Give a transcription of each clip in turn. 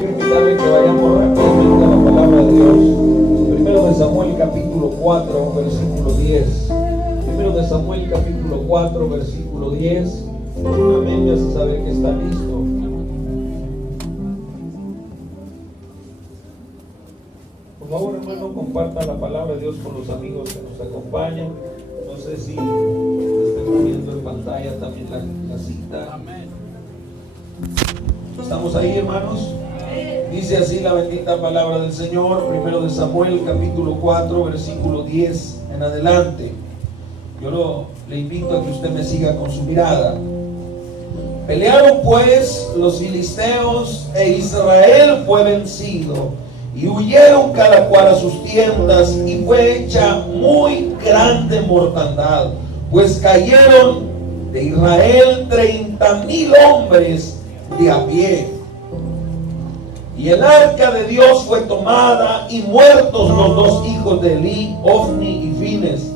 quiero invitarle que vayamos rápidamente a la palabra de Dios. Primero de Samuel capítulo 4 versículo 10. Primero de Samuel capítulo 4 versículo 10. Amén, ya se sabe que está listo. Por favor, hermano, compartan la palabra de Dios con los amigos que nos acompañan. No sé si estén viendo en pantalla también la cita. ¿Estamos ahí, hermanos? Dice así la bendita palabra del Señor. Primero de Samuel capítulo 4 versículo 10 en adelante. Yo le invito a que usted me siga con su mirada. Pelearon pues los filisteos e Israel fue vencido, y huyeron cada cual a sus tiendas, y fue hecha muy grande mortandad, pues cayeron de Israel 30,000 hombres de a pie. Y el arca de Dios fue tomada, y muertos los dos hijos de Elí, Ofni y Fines.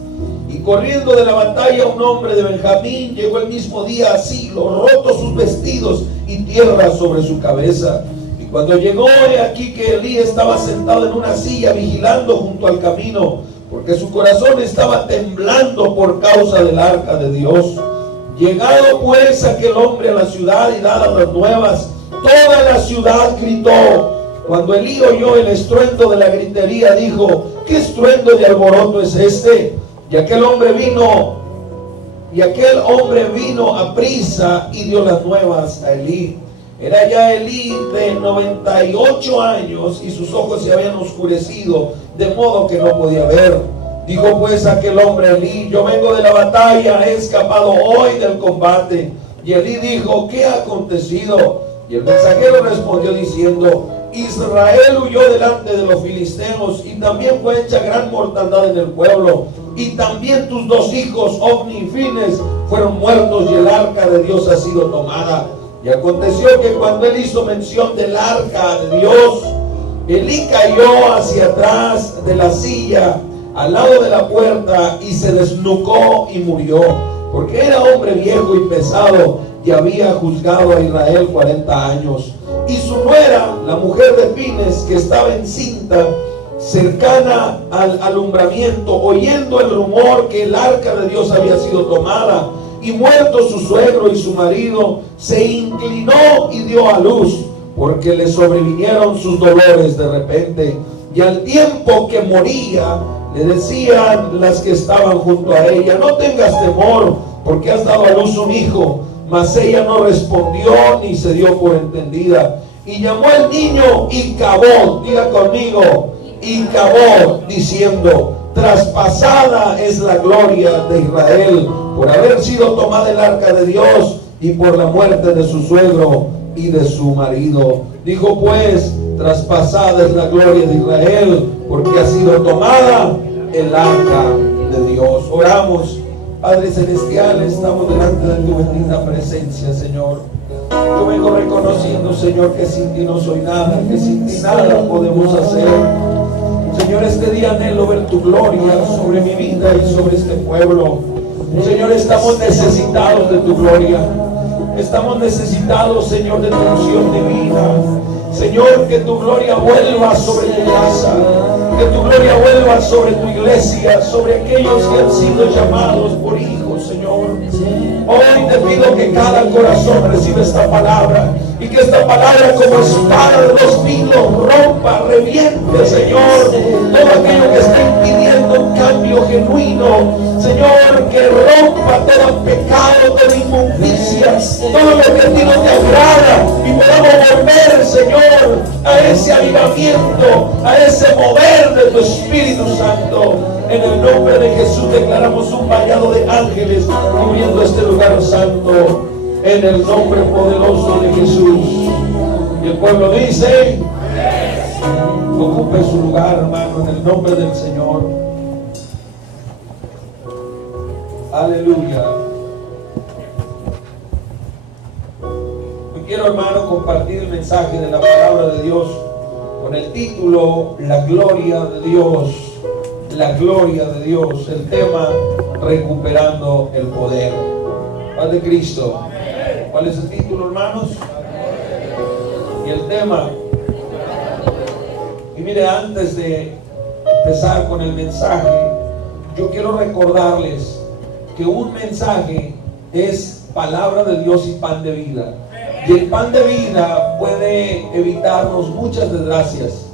Y corriendo de la batalla un hombre de Benjamín llegó el mismo día a Silo, rotos sus vestidos y tierra sobre su cabeza. Y cuando llegó, he aquí que Elí estaba sentado en una silla vigilando junto al camino, porque su corazón estaba temblando por causa del arca de Dios. Llegado pues aquel hombre a la ciudad y dadas las nuevas, toda la ciudad gritó. Cuando Elí oyó el estruendo de la gritería, dijo: ¿qué estruendo de alboroto es este? Y aquel hombre vino a prisa y dio las nuevas a Elí. Era ya Elí de 98 años y sus ojos se habían oscurecido, de modo que no podía ver. Dijo pues aquel hombre a Elí: yo vengo de la batalla, he escapado hoy del combate. Y Elí dijo: ¿qué ha acontecido? Y el mensajero respondió diciendo: Israel huyó delante de los filisteos, y también fue hecha gran mortandad en el pueblo. Y también tus dos hijos, Ofni y Fines, fueron muertos, y el arca de Dios ha sido tomada. Y aconteció que cuando él hizo mención del arca de Dios, Elí cayó hacia atrás de la silla, al lado de la puerta, y se desnucó y murió, porque era hombre viejo y pesado, y había juzgado a Israel 40 años. Y su nuera, la mujer de Fines, que estaba encinta, cercana al alumbramiento, oyendo el rumor que el arca de Dios había sido tomada, y muerto su suegro y su marido, se inclinó y dio a luz, porque le sobrevinieron sus dolores de repente. Y al tiempo que moría, le decían las que estaban junto a ella: no tengas temor, porque has dado a luz un hijo. Mas ella no respondió ni se dio por entendida. Y llamó al niño Icabod, diga conmigo, Icabod, diciendo: traspasada es la gloria de Israel por haber sido tomada el arca de Dios, y por la muerte de su suegro y de su marido. Dijo pues: traspasada es la gloria de Israel porque ha sido tomada el arca de Dios. Oramos. Padre Celestial, estamos delante de tu bendita presencia, Señor. Yo vengo reconociendo, Señor, que sin ti no soy nada, que sin ti nada podemos hacer. Señor, este día anhelo ver tu gloria sobre mi vida y sobre este pueblo. Señor, estamos necesitados de tu gloria. Estamos necesitados, Señor, de tu unción divina. Señor, que tu gloria vuelva sobre tu casa, que tu gloria vuelva sobre tu iglesia, sobre aquellos que han sido llamados por hijos, Señor. Hoy te pido que cada corazón reciba esta palabra, y que esta palabra, como espada de dos filos, rompa, reviente, Señor, todo aquello que está impidiendo un cambio genuino. Señor, que rompa todo pecado, toda inmundicia, todo lo que a ti no te agrada, y podamos volver, Señor, a ese avivamiento, a ese mover de tu Espíritu Santo. En el nombre de Jesús declaramos un vallado de ángeles cubriendo este lugar santo, en el nombre poderoso de Jesús. Y el pueblo dice: ocupe su lugar, hermano, en el nombre del Señor. Aleluya. Hoy quiero, hermano, compartir el mensaje de la palabra de Dios con el título: la gloria de Dios. La gloria de Dios. El tema: recuperando el poder. Paz de Cristo. ¿Cuál es el título, hermanos? Y el tema: Y mire, antes de empezar con el mensaje, yo quiero recordarles que un mensaje es palabra de Dios y pan de vida. Y el pan de vida puede evitarnos muchas desgracias.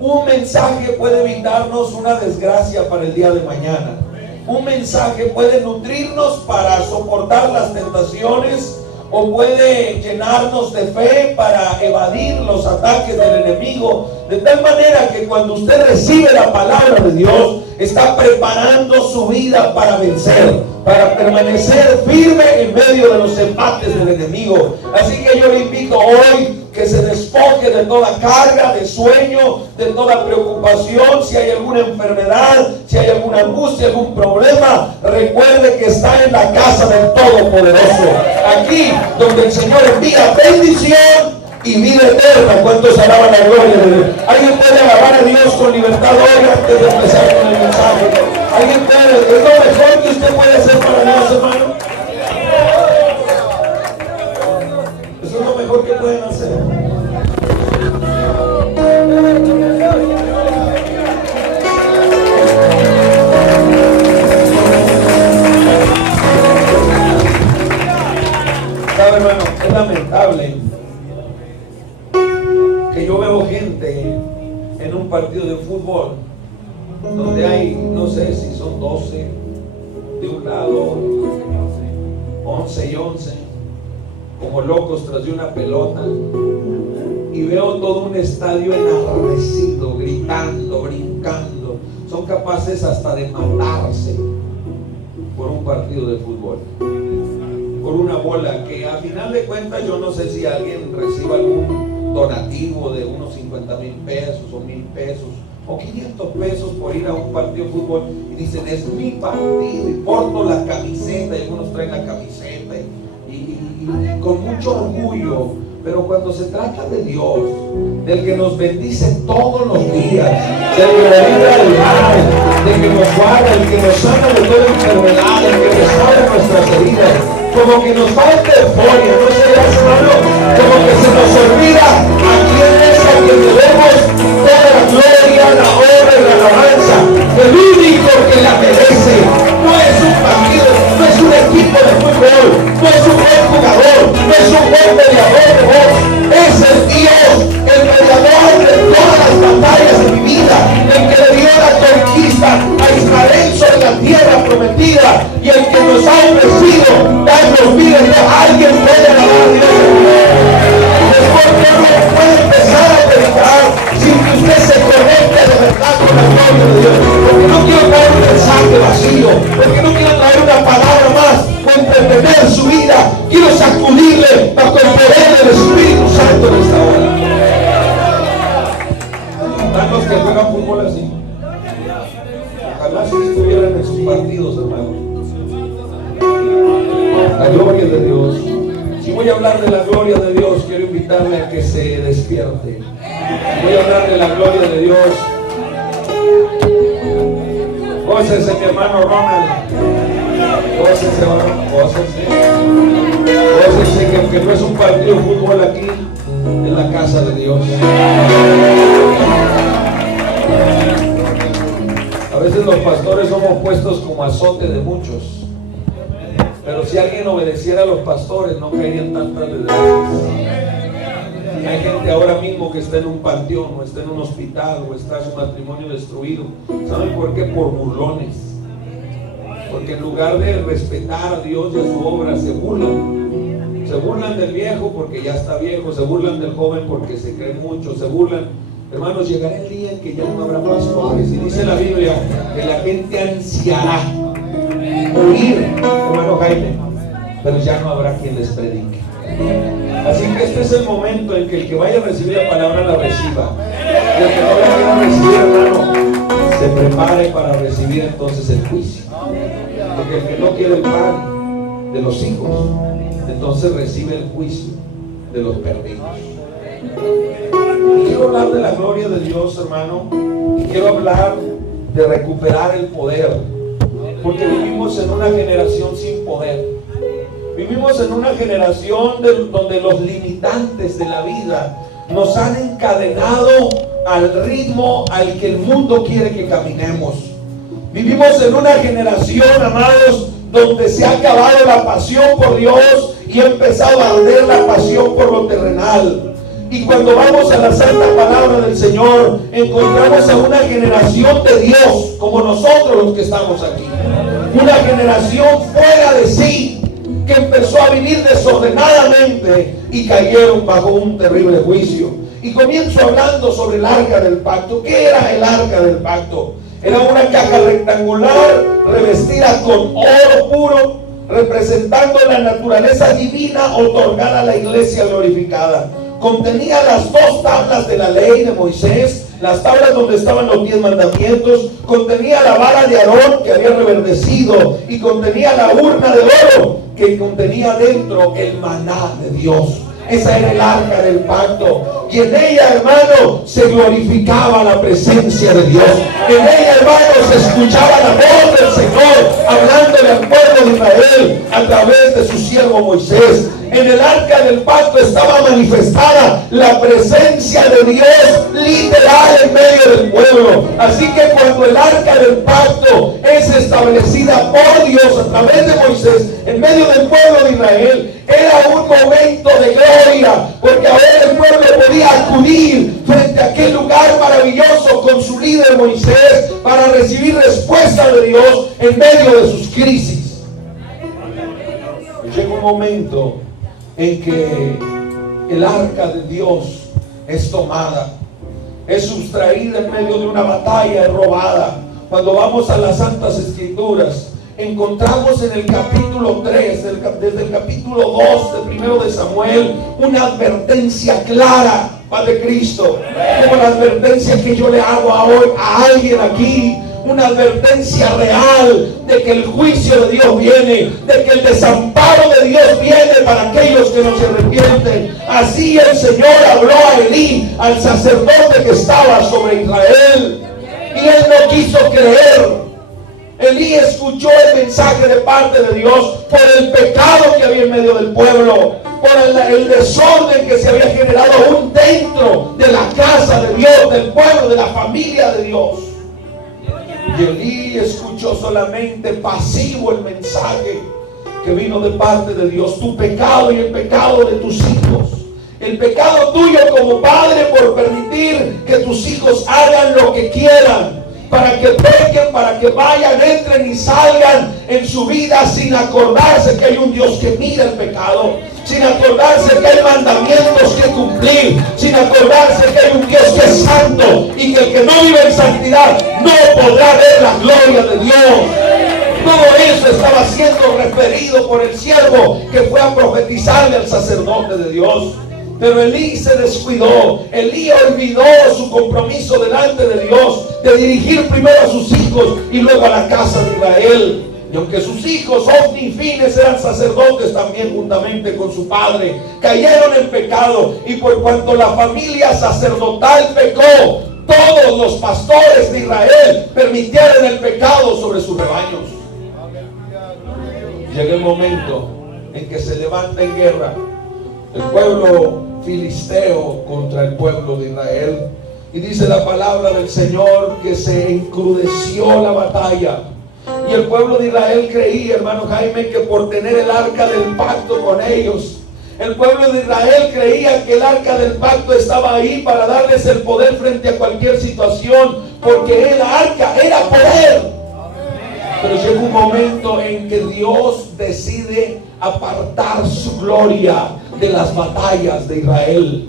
Un mensaje puede evitarnos una desgracia para el día de mañana. Un mensaje puede nutrirnos para soportar las tentaciones, o puede llenarnos de fe para evadir los ataques del enemigo, de tal manera que cuando usted recibe la palabra de Dios, está preparando su vida para vencer, para permanecer firme en medio de los embates del enemigo. Así que yo le invito hoy que se despoje de toda carga, de sueño, de toda preocupación. Si hay alguna enfermedad, si hay alguna angustia, algún problema, recuerde que está en la casa del Todopoderoso, aquí donde el Señor envía bendición y vida eterna. ¿Cuántos alaban la gloria de Dios? ¿Alguien puede alabar a Dios con libertad hoy antes de empezar con el mensaje? ¿Alguien puede? ¿Es lo mejor que usted puede hacer para Dios, hermano? Eso es lo mejor que pueden hacer. ¿Sabe, hermano? Es lamentable que yo veo gente en un partido de fútbol donde hay, no sé si son 12 de un lado, 11 y 11, como locos tras de una pelota, y veo todo un estadio enardecido, gritando, brincando. Son capaces hasta de matarse por un partido de fútbol, por una bola que a final de cuentas yo no sé si alguien reciba algún donativo de unos 50,000 pesos o 1,000 pesos o 500 pesos por ir a un partido de fútbol, y dicen es mi partido, y porto la camiseta, y algunos traen la camiseta y con mucho orgullo. Pero cuando se trata de Dios, del que nos bendice todos los días, del que nos libra del mal, del que nos guarda, el que nos sana de toda enfermedad, el que restaura nuestras heridas, como que nos falta euforia, ¿no se le hace, hermano? Como que se nos olvida a quién es a quien debemos toda la gloria, la honra y la alabanza. El único que la merece no es un partido, no es un equipo de fútbol, no es un buen jugador, no es un buen mediador de voz, es el Dios, el mediador de todas las batallas de mi vida, el que le dio la conquista a Israel sobre la tierra prometida, y el que nos ha ofrecido darnos vida. Alguien puede alabar a Dios. Después que uno puede empezar a predicar sin que usted se conecte de verdad con la gloria de Dios, porque no quiero traer un mensaje vacío, porque no quiero traer una palabra más o entretener su vida. Quiero sacudirle bajo el poder del Espíritu Santo en esta hora. Están los que juegan fútbol así. Ojalá si estuvieran en sus partidos, hermanos. La gloria de Dios. Si voy a hablar de la gloria de Dios, quiero invitarle a que se despierte. Si voy a hablar de la gloria de Dios, gócese, mi hermano Ronald. Gócese, hermano, gócese. Gócese que aunque no es un partido de fútbol aquí, en la casa de Dios. A veces los pastores somos puestos como azote de muchos. Pero si alguien obedeciera a los pastores, no caerían tantas desgracias. Hay gente ahora mismo que está en un panteón, o está en un hospital, o está su matrimonio destruido. ¿Saben por qué? Por burlones. Porque en lugar de respetar a Dios y a su obra, se burlan. Se burlan del viejo porque ya está viejo, se burlan del joven porque se cree mucho, se burlan. Hermanos, llegará el día en que ya no habrá pastores. Y dice la Biblia que la gente ansiará morir, hermano Jaime, pero ya no habrá quien les predique. Así que este es el momento en que el que vaya a recibir la palabra la reciba, y el que no la quiera recibir, hermano, se prepare para recibir entonces el juicio. Porque el que no quiere el pan de los hijos, entonces recibe el juicio de los perdidos. Quiero hablar de la gloria de Dios, hermano, y quiero hablar de recuperar el poder. Porque vivimos en una generación sin poder. Vivimos en una generación donde los limitantes de la vida nos han encadenado al ritmo al que el mundo quiere que caminemos. Vivimos en una generación, amados, donde se ha acabado la pasión por Dios y ha empezado a arder la pasión por lo terrenal. Y cuando vamos a la santa palabra del Señor, encontramos a una generación de Dios, como nosotros los que estamos aquí. Una generación fuera de sí, que empezó a vivir desordenadamente y cayeron bajo un terrible juicio. Y comienzo hablando sobre el arca del pacto. ¿Qué era el arca del pacto? Era una caja rectangular revestida con oro puro, representando la naturaleza divina otorgada a la iglesia glorificada. Contenía las 2 tablas de la ley de Moisés, las tablas donde estaban los 10 mandamientos. Contenía la vara de Aarón que había reverdecido, y contenía la urna de oro que contenía dentro el maná de Dios. Esa era el arca del pacto. Y en ella, hermano, se glorificaba la presencia de Dios. En ella, hermano, se escuchaba la voz del Señor hablándole al pueblo de Israel a través de su siervo Moisés. En el arca del pacto estaba manifestada la presencia de Dios literal en medio del pueblo. Así que cuando el arca del pacto es establecida por Dios a través de Moisés en medio del pueblo de Israel, era un momento de gloria, porque ahora el pueblo podía acudir frente a aquel lugar maravilloso con su líder Moisés para recibir respuesta de Dios en medio de sus crisis. Llega un momento en que el arca de Dios es tomada, es sustraída en medio de una batalla, es robada. Cuando vamos a las Santas Escrituras, encontramos en el capítulo 3, desde el capítulo 2 del 1 de Samuel, una advertencia clara, Padre Cristo, como la advertencia que yo le hago a alguien aquí. Una advertencia real de que el juicio de Dios viene, de que el desamparo de Dios viene para aquellos que no se arrepienten. Así el Señor habló a Elí, al sacerdote que estaba sobre Israel, y él no quiso creer. Elí escuchó el mensaje de parte de Dios por el pecado que había en medio del pueblo, por el desorden que se había generado aún dentro de la casa de Dios, del pueblo, de la familia de Dios. Y Elí escuchó solamente pasivo el mensaje que vino de parte de Dios. Tu pecado y el pecado de tus hijos, el pecado tuyo como padre por permitir que tus hijos hagan lo que quieran, para que pequen, para que vayan, entren y salgan en su vida sin acordarse que hay un Dios que mira el pecado, sin acordarse que hay mandamientos que cumplir, sin acordarse que hay un Dios que es santo y que el que no vive en santidad no podrá ver la gloria de Dios. Todo eso estaba siendo referido por el siervo que fue a profetizarle al sacerdote de Dios. Pero Elí se descuidó. Elí olvidó su compromiso delante de Dios de dirigir primero a sus hijos y luego a la casa de Israel. Y aunque sus hijos, Ofni y Fines, eran sacerdotes también juntamente con su padre, cayeron en pecado, y por cuanto la familia sacerdotal pecó, todos los pastores de Israel permitieron el pecado sobre sus rebaños. Llega el momento en que se levanta en guerra el pueblo filisteo contra el pueblo de Israel, y dice la palabra del Señor que se encrudeció la batalla. Y el pueblo de Israel creía, hermano Jaime, que por tener el arca del pacto con ellos, el pueblo de Israel creía que el arca del pacto estaba ahí para darles el poder frente a cualquier situación, porque el arca era poder. Pero llega un momento en que Dios decide apartar su gloria de las batallas de Israel.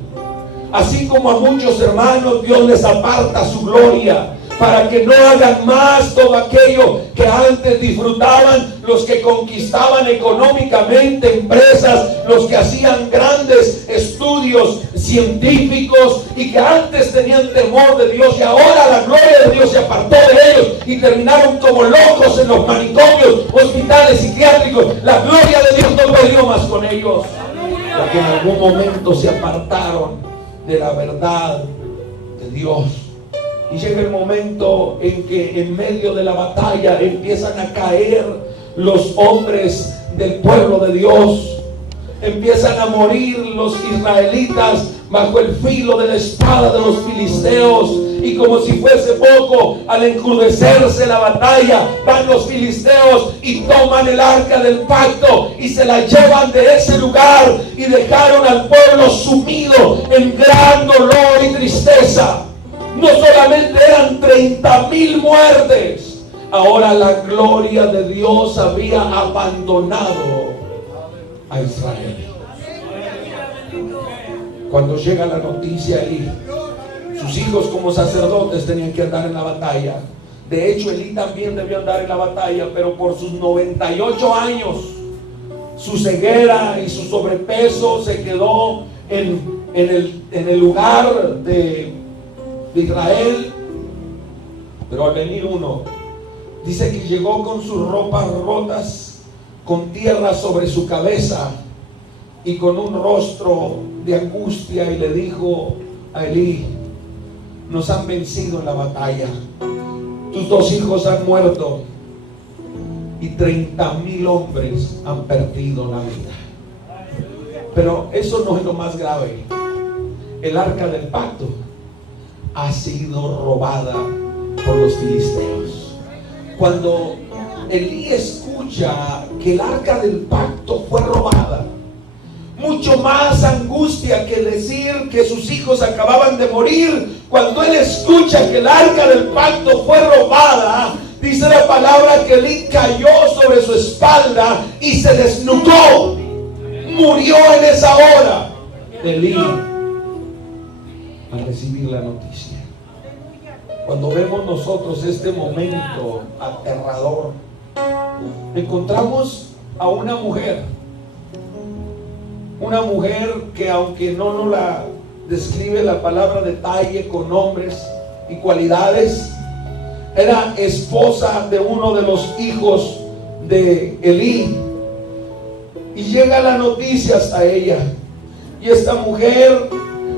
Así como a muchos hermanos Dios les aparta su gloria para que no hagan más todo aquello que antes disfrutaban, los que conquistaban económicamente empresas, los que hacían grandes estudios científicos y que antes tenían temor de Dios, y ahora la gloria de Dios se apartó de ellos y terminaron como locos en los manicomios, hospitales psiquiátricos. La gloria de Dios no peleó más con ellos, porque en algún momento se apartaron de la verdad de Dios. Y llega el momento en que en medio de la batalla empiezan a caer los hombres del pueblo de Dios. Empiezan a morir los israelitas bajo el filo de la espada de los filisteos. Y como si fuese poco, al encrudecerse la batalla, van los filisteos y toman el arca del pacto y se la llevan de ese lugar, y dejaron al pueblo sumido en gran dolor y tristeza. No solamente eran 30,000 muertes, ahora la gloria de Dios había abandonado a Israel. Cuando llega la noticia, Elí, sus hijos como sacerdotes tenían que andar en la batalla. De hecho, Elí también debió andar en la batalla, pero por sus 98 años, su ceguera y su sobrepeso se quedó en el lugar de Israel. Pero al venir uno, dice que llegó con sus ropas rotas, con tierra sobre su cabeza y con un rostro de angustia, y le dijo a Elí: nos han vencido en la batalla, tus 2 hijos han muerto y 30,000 hombres han perdido la vida. Pero eso no es lo más grave. El arca del pacto ha sido robada por los filisteos. Cuando Elí escucha que el arca del pacto fue robada, mucho más angustia que decir que sus hijos acababan de morir. Cuando él escucha que el arca del pacto fue robada, dice la palabra que Elí cayó sobre su espalda y se desnudó. Murió en esa hora. Elí, al recibir la noticia. Cuando vemos nosotros este momento aterrador, encontramos a una mujer que, aunque no nos la describe la palabra detalle con nombres y cualidades, era esposa de uno de los hijos de Elí. Y llega la noticia hasta ella. Y esta mujer,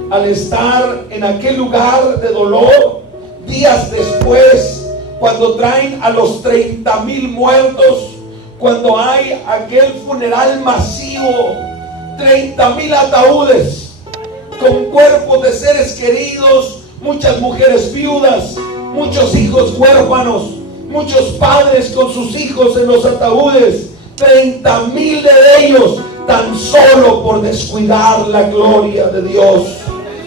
al estar en aquel lugar de dolor, días después, cuando traen a los 30,000 muertos, cuando hay aquel funeral masivo, 30,000 ataúdes con cuerpos de seres queridos, muchas mujeres viudas, muchos hijos huérfanos, muchos padres con sus hijos en los ataúdes, 30,000 de ellos tan solo por descuidar la gloria de Dios.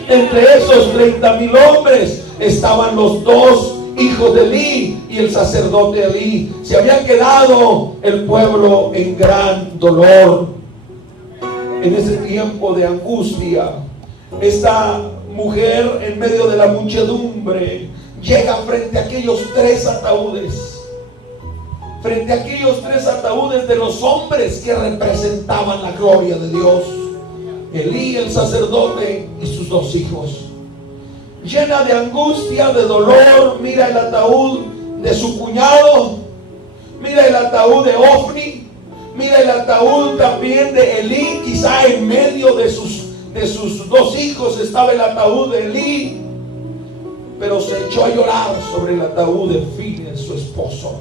Entre esos 30,000 hombres estaban los 2 hijos de Elí y el sacerdote Elí. Se había quedado el pueblo en gran dolor. En ese tiempo de angustia, esta mujer, en medio de la muchedumbre, llega frente a aquellos 3 ataúdes. Frente a aquellos 3 ataúdes de los hombres que representaban la gloria de Dios. Elí, el sacerdote, y sus 2 hijos. Llena de angustia, de dolor, mira el ataúd de su cuñado, mira el ataúd de Ofni, mira el ataúd también de Elí. Quizá en medio de sus 2 hijos estaba el ataúd de Elí, pero se echó a llorar sobre el ataúd de Fines, su esposo.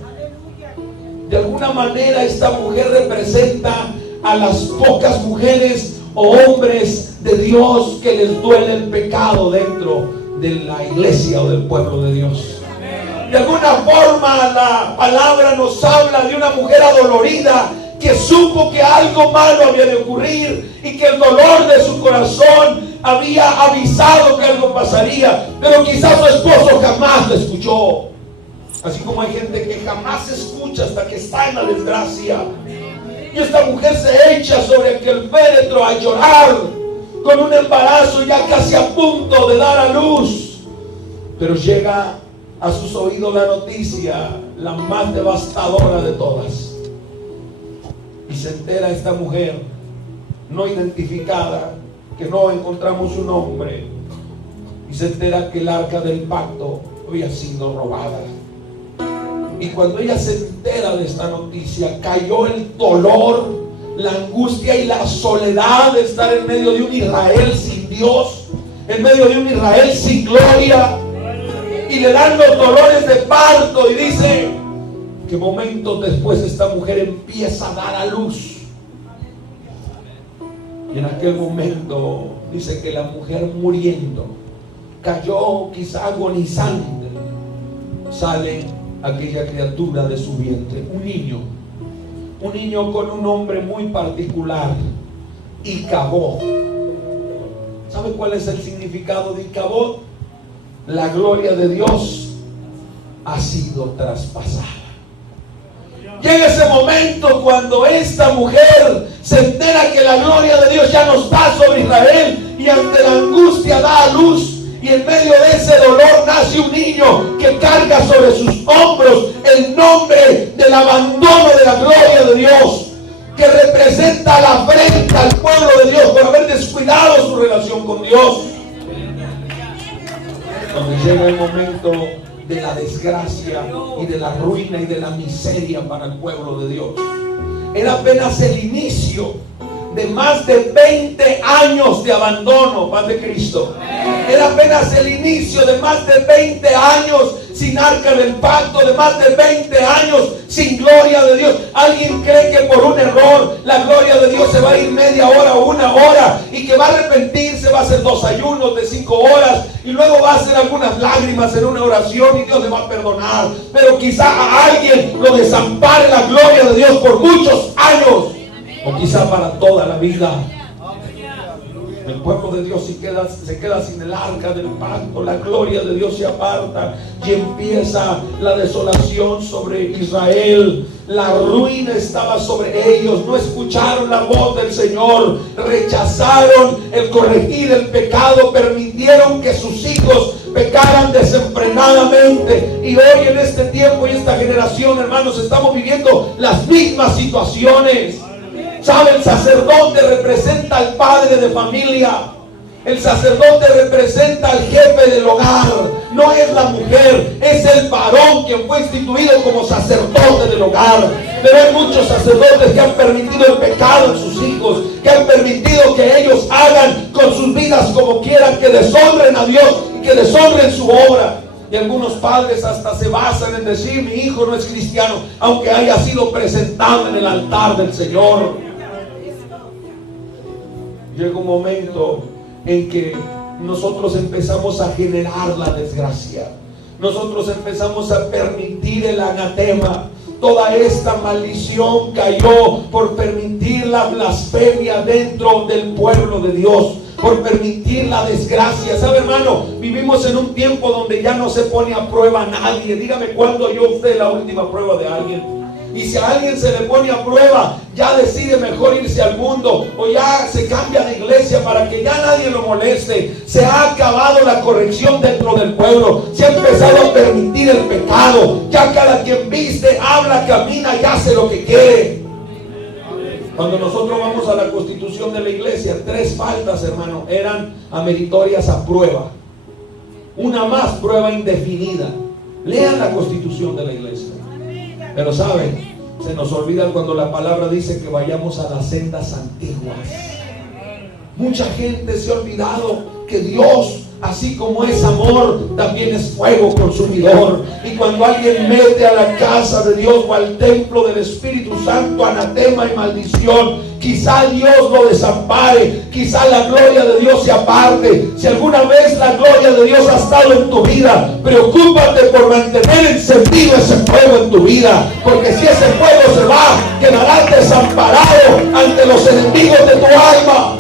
De alguna manera esta mujer representa a las pocas mujeres o hombres de Dios que les duele el pecado dentro de la iglesia o del pueblo de Dios. De alguna forma la palabra nos habla de una mujer adolorida que supo que algo malo había de ocurrir y que el dolor de su corazón había avisado que algo pasaría, pero quizás su esposo jamás la escuchó. Así como hay gente que jamás escucha hasta que está en la desgracia. Y esta mujer se echa sobre aquel féretro a llorar con un embarazo ya casi a punto de dar a luz. Pero llega a sus oídos la noticia, la más devastadora de todas. Y se entera esta mujer, no identificada, que no encontramos su nombre. Y se entera que el arca del pacto había sido robada. Y cuando ella se entera de esta noticia, cayó el dolor, la angustia y la soledad de estar en medio de un Israel sin Dios, en medio de un Israel sin gloria. Y le dan los dolores de parto, y dice que momentos después esta mujer empieza a dar a luz. Y en aquel momento dice que la mujer muriendo, cayó quizá agonizante, sale aquella criatura de su vientre, un niño con un nombre muy particular, Icabod. ¿Sabe cuál es el significado de Icabod? La gloria de Dios ha sido traspasada. Llega ese momento cuando esta mujer se entera que la gloria de Dios ya no está sobre Israel, y ante la angustia da a luz, y en medio de ese dolor nace un niño que carga sobre sus hombros el nombre del abandono de la gloria de Dios, que representa la afrenta al pueblo de Dios por haber descuidado su relación con Dios. Cuando llega el momento de la desgracia y de la ruina y de la miseria para el pueblo de Dios, era apenas el inicio de más de 20 años de abandono, Padre Cristo. Era apenas el inicio de más de 20 años sin arca del pacto, de más de 20 años sin gloria de Dios. ¿Alguien cree que por un error la gloria de Dios se va a ir media hora o una hora, y que va a arrepentirse, va a hacer 2 ayunos de 5 horas y luego va a hacer algunas lágrimas en una oración y Dios le va a perdonar? Pero quizá a alguien lo desampare la gloria de Dios por muchos años, o quizá para toda la vida. El pueblo de Dios se queda sin el arca del pacto, la gloria de Dios se aparta y empieza la desolación sobre Israel. La ruina estaba sobre ellos, no escucharon la voz del Señor, rechazaron el corregir el pecado, permitieron que sus hijos pecaran desenfrenadamente. Y hoy en este tiempo y esta generación, hermanos, estamos viviendo las mismas situaciones. ¿Sabe? El sacerdote representa al padre de familia. El sacerdote representa al jefe del hogar. No es la mujer, es el varón quien fue instituido como sacerdote del hogar. Pero hay muchos sacerdotes que han permitido el pecado en sus hijos, que han permitido que ellos hagan con sus vidas como quieran, que deshonren a Dios y que deshonren su obra. Y algunos padres hasta se basan en decir: mi hijo no es cristiano, aunque haya sido presentado en el altar del Señor. Llega un momento en que nosotros empezamos a generar la desgracia. Nosotros empezamos a permitir el anatema. Toda esta maldición cayó por permitir la blasfemia dentro del pueblo de Dios, por permitir la desgracia. ¿Sabe, hermano? Vivimos en un tiempo donde ya no se pone a prueba a nadie. Dígame cuándo oyó usted la última prueba de alguien. Y si a alguien se le pone a prueba, ya decide mejor irse al mundo, o ya se cambia de iglesia para que ya nadie lo moleste. Se ha acabado la corrección dentro del pueblo. Se ha empezado a permitir el pecado. Ya cada quien viste, habla, camina y hace lo que quiere. Cuando nosotros vamos a la constitución de la iglesia, 3 faltas, hermano, eran ameritorias a prueba. Una más, prueba indefinida. Lean la constitución de la iglesia. Pero saben, se nos olvida cuando la palabra dice que vayamos a las sendas antiguas. Mucha gente se ha olvidado que Dios, así como es amor, también es fuego consumidor. Y cuando alguien mete a la casa de Dios o al templo del Espíritu Santo anatema y maldición, quizá Dios lo desampare, quizá la gloria de Dios se aparte. Si alguna vez la gloria de Dios ha estado en tu vida, preocúpate por mantener encendido ese fuego en tu vida, porque si ese fuego se va, quedarás desamparado ante los enemigos de tu alma.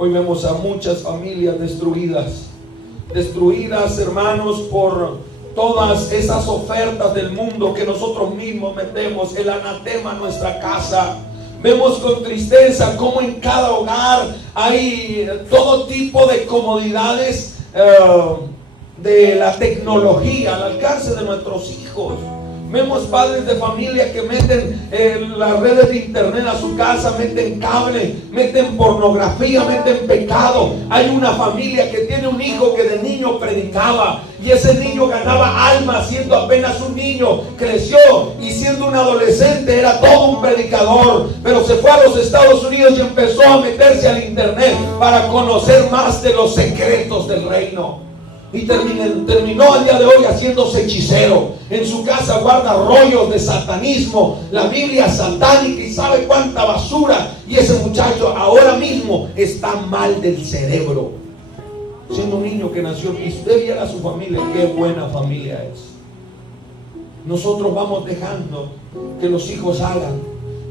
Hoy vemos a muchas familias destruidas, hermanos, por todas esas ofertas del mundo que nosotros mismos metemos, el anatema en nuestra casa. Vemos con tristeza cómo en cada hogar hay todo tipo de comodidades de la tecnología al alcance de nuestros hijos. Vemos padres de familia que meten las redes de internet a su casa, meten cable, meten pornografía, meten pecado. Hay una familia que tiene un hijo que de niño predicaba, y ese niño ganaba almas siendo apenas un niño. Creció y siendo un adolescente era todo un predicador, pero se fue a los Estados Unidos y empezó a meterse al internet para conocer más de los secretos del reino. Y terminó al día de hoy haciéndose hechicero. En su casa guarda rollos de satanismo, la Biblia satánica y sabe cuánta basura. Y ese muchacho ahora mismo está mal del cerebro, siendo un niño que nació. Y usted viera a su familia, qué buena familia es. Nosotros vamos dejando que los hijos hagan.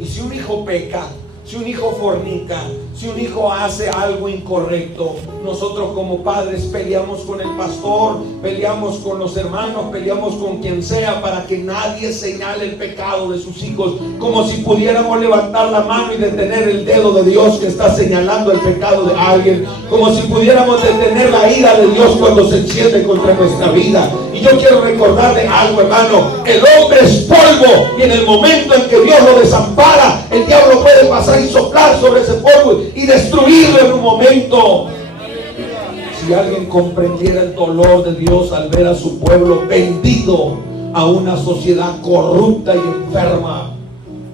Y si un hijo peca, si un hijo fornica, si un hijo hace algo incorrecto, nosotros como padres peleamos con el pastor, peleamos con los hermanos, peleamos con quien sea para que nadie señale el pecado de sus hijos, como si pudiéramos levantar la mano y detener el dedo de Dios que está señalando el pecado de alguien, como si pudiéramos detener la ira de Dios cuando se enciende contra nuestra vida. Y yo quiero recordarle algo, hermano: el hombre es polvo, y en el momento en que Dios lo desampara, el diablo puede pasar y soplar sobre ese polvo y destruirlo en un momento. Si alguien comprendiera el dolor de Dios al ver a su pueblo vendido a una sociedad corrupta y enferma,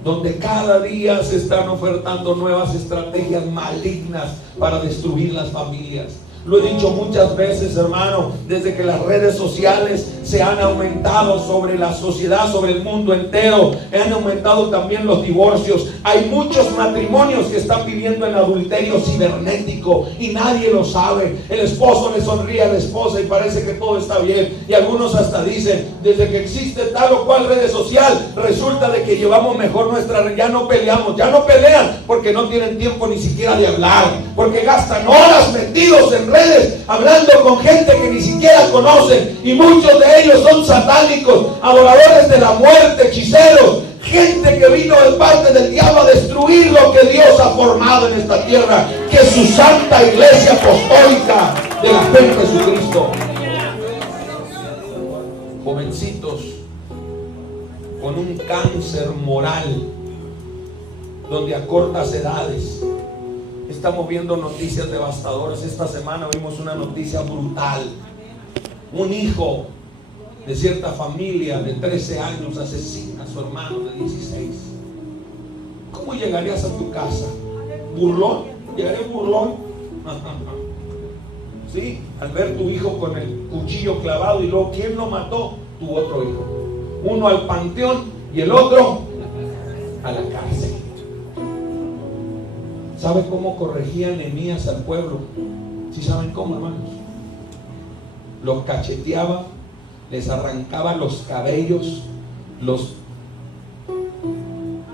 donde cada día se están ofertando nuevas estrategias malignas para destruir las familias. Lo he dicho muchas veces, hermano, desde que las redes sociales se han aumentado sobre la sociedad, sobre el mundo entero, han aumentado también los divorcios. Hay muchos matrimonios que están viviendo en adulterio cibernético y nadie lo sabe. El esposo le sonríe a la esposa y parece que todo está bien. Y algunos hasta dicen, desde que existe tal o cual red social, resulta de que llevamos mejor nuestra, ya no peleamos, ya no pelean porque no tienen tiempo ni siquiera de hablar, porque gastan horas metidos en redes hablando con gente que ni siquiera conocen, y muchos de ellos son satánicos, adoradores de la muerte, hechiceros, gente que vino de parte del diablo a destruir lo que Dios ha formado en esta tierra, que es su santa iglesia apostólica de la fe en Jesucristo. Jovencitos con un cáncer moral, donde a cortas edades estamos viendo noticias devastadoras. Esta semana vimos una noticia brutal. Un hijo de cierta familia de 13 años asesina a su hermano de 16. ¿Cómo llegarías a tu casa? ¿Burlón? ¿Llegaría burlón? Sí, al ver tu hijo con el cuchillo clavado, y luego ¿quién lo mató? Tu otro hijo. Uno al panteón y el otro a la cárcel. ¿Sabe cómo corregía Nehemías al pueblo? ¿Sí saben cómo, hermanos? Los cacheteaba, les arrancaba los cabellos, los...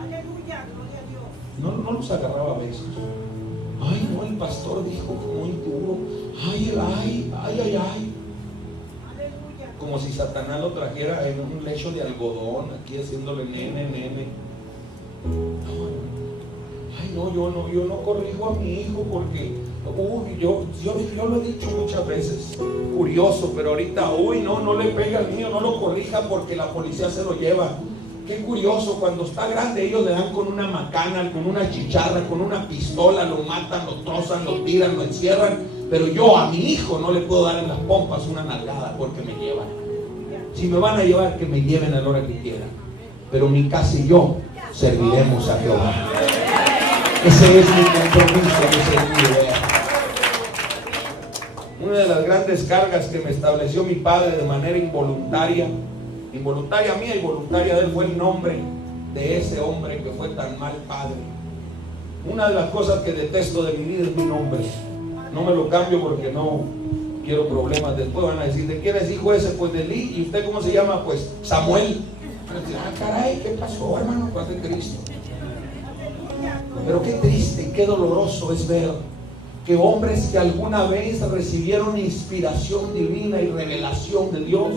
Aleluya, gloria a Dios. No los agarraba a besos. Ay, no, el pastor dijo muy duro. Ay, ay. Como si Satanás lo trajera en un lecho de algodón, aquí haciéndole nene. No, yo no corrijo a mi hijo porque, yo lo he dicho muchas veces, curioso, pero ahorita, no le pega al niño, no lo corrija porque la policía se lo lleva. Qué curioso, cuando está grande ellos le dan con una macana, con una chicharra, con una pistola, lo matan, lo trozan, lo tiran, lo encierran, pero yo a mi hijo no le puedo dar en las pompas una nalgada porque me llevan. Si me van a llevar, que me lleven a la hora que quieran, pero mi casa y yo serviremos a Jehová. Ese es mi compromiso, ese es mi idea. Una de las grandes cargas que me estableció mi padre de manera involuntaria mía y voluntaria de él, fue el nombre de ese hombre que fue tan mal padre. Una de las cosas que detesto de mi vida es mi nombre. No me lo cambio porque no quiero problemas. Después van a decir, ¿de quién es hijo ese? Pues de Eli. ¿Y usted cómo se llama? Pues Samuel. Caray, ¿qué pasó, hermano? Paz de Cristo. Pero qué triste, qué doloroso es ver que hombres que alguna vez recibieron inspiración divina y revelación de Dios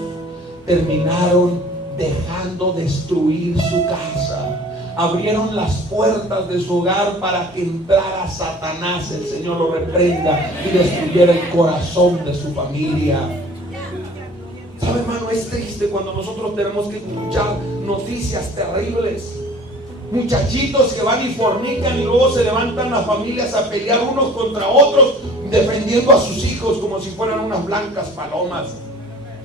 terminaron dejando destruir su casa. Abrieron las puertas de su hogar para que entrara Satanás, el Señor lo reprenda, y destruyera el corazón de su familia. ¿Sabe, hermano? Es triste cuando nosotros tenemos que escuchar noticias terribles. Muchachitos que van y fornican y luego se levantan las familias a pelear unos contra otros, defendiendo a sus hijos como si fueran unas blancas palomas.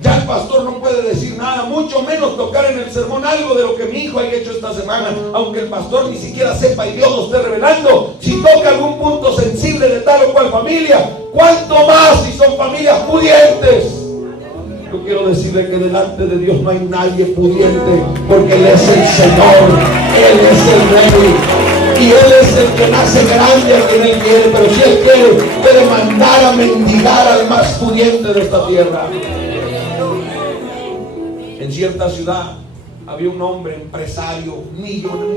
Ya el pastor no puede decir nada, mucho menos tocar en el sermón algo de lo que mi hijo haya hecho esta semana, aunque el pastor ni siquiera sepa y Dios lo esté revelando. Si toca algún punto sensible de tal o cual familia, ¿cuánto más si son familias pudientes? Yo quiero decirle que delante de Dios no hay nadie pudiente, porque Él es el Señor, Él es el Rey, y Él es el que nace grande a quien Él quiere. Pero si Él quiere, puede mandar a mendigar al más pudiente de esta tierra. En cierta ciudad había un hombre empresario,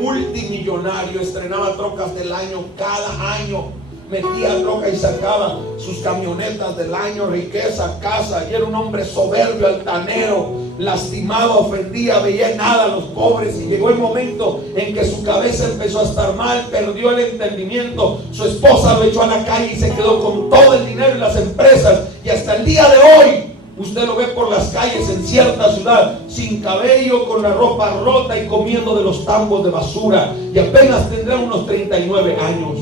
multimillonario, estrenaba trocas del año cada año. Metía troca y sacaba sus camionetas del año, riqueza, casa. Y era un hombre soberbio, altanero, lastimaba, ofendía, veía nada a los pobres. Y llegó el momento en que su cabeza empezó a estar mal, perdió el entendimiento. Su esposa lo echó a la calle y se quedó con todo el dinero y las empresas. Y hasta el día de hoy usted lo ve por las calles en cierta ciudad, sin cabello, con la ropa rota y comiendo de los tambos de basura. Y apenas tendrá unos 39 años.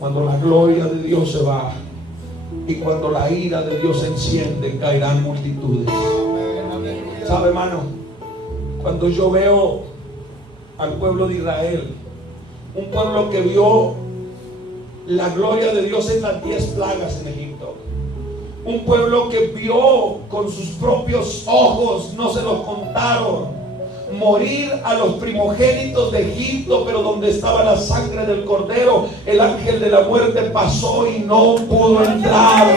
Cuando la gloria de Dios se va y cuando la ira de Dios se enciende, caerán multitudes. ¿Sabe, hermano? Cuando yo veo al pueblo de Israel, un pueblo que vio la gloria de Dios en las 10 plagas en Egipto, un pueblo que vio con sus propios ojos, no se los contaron, morir a los primogénitos de Egipto, pero donde estaba la sangre del cordero, el ángel de la muerte pasó y no pudo entrar.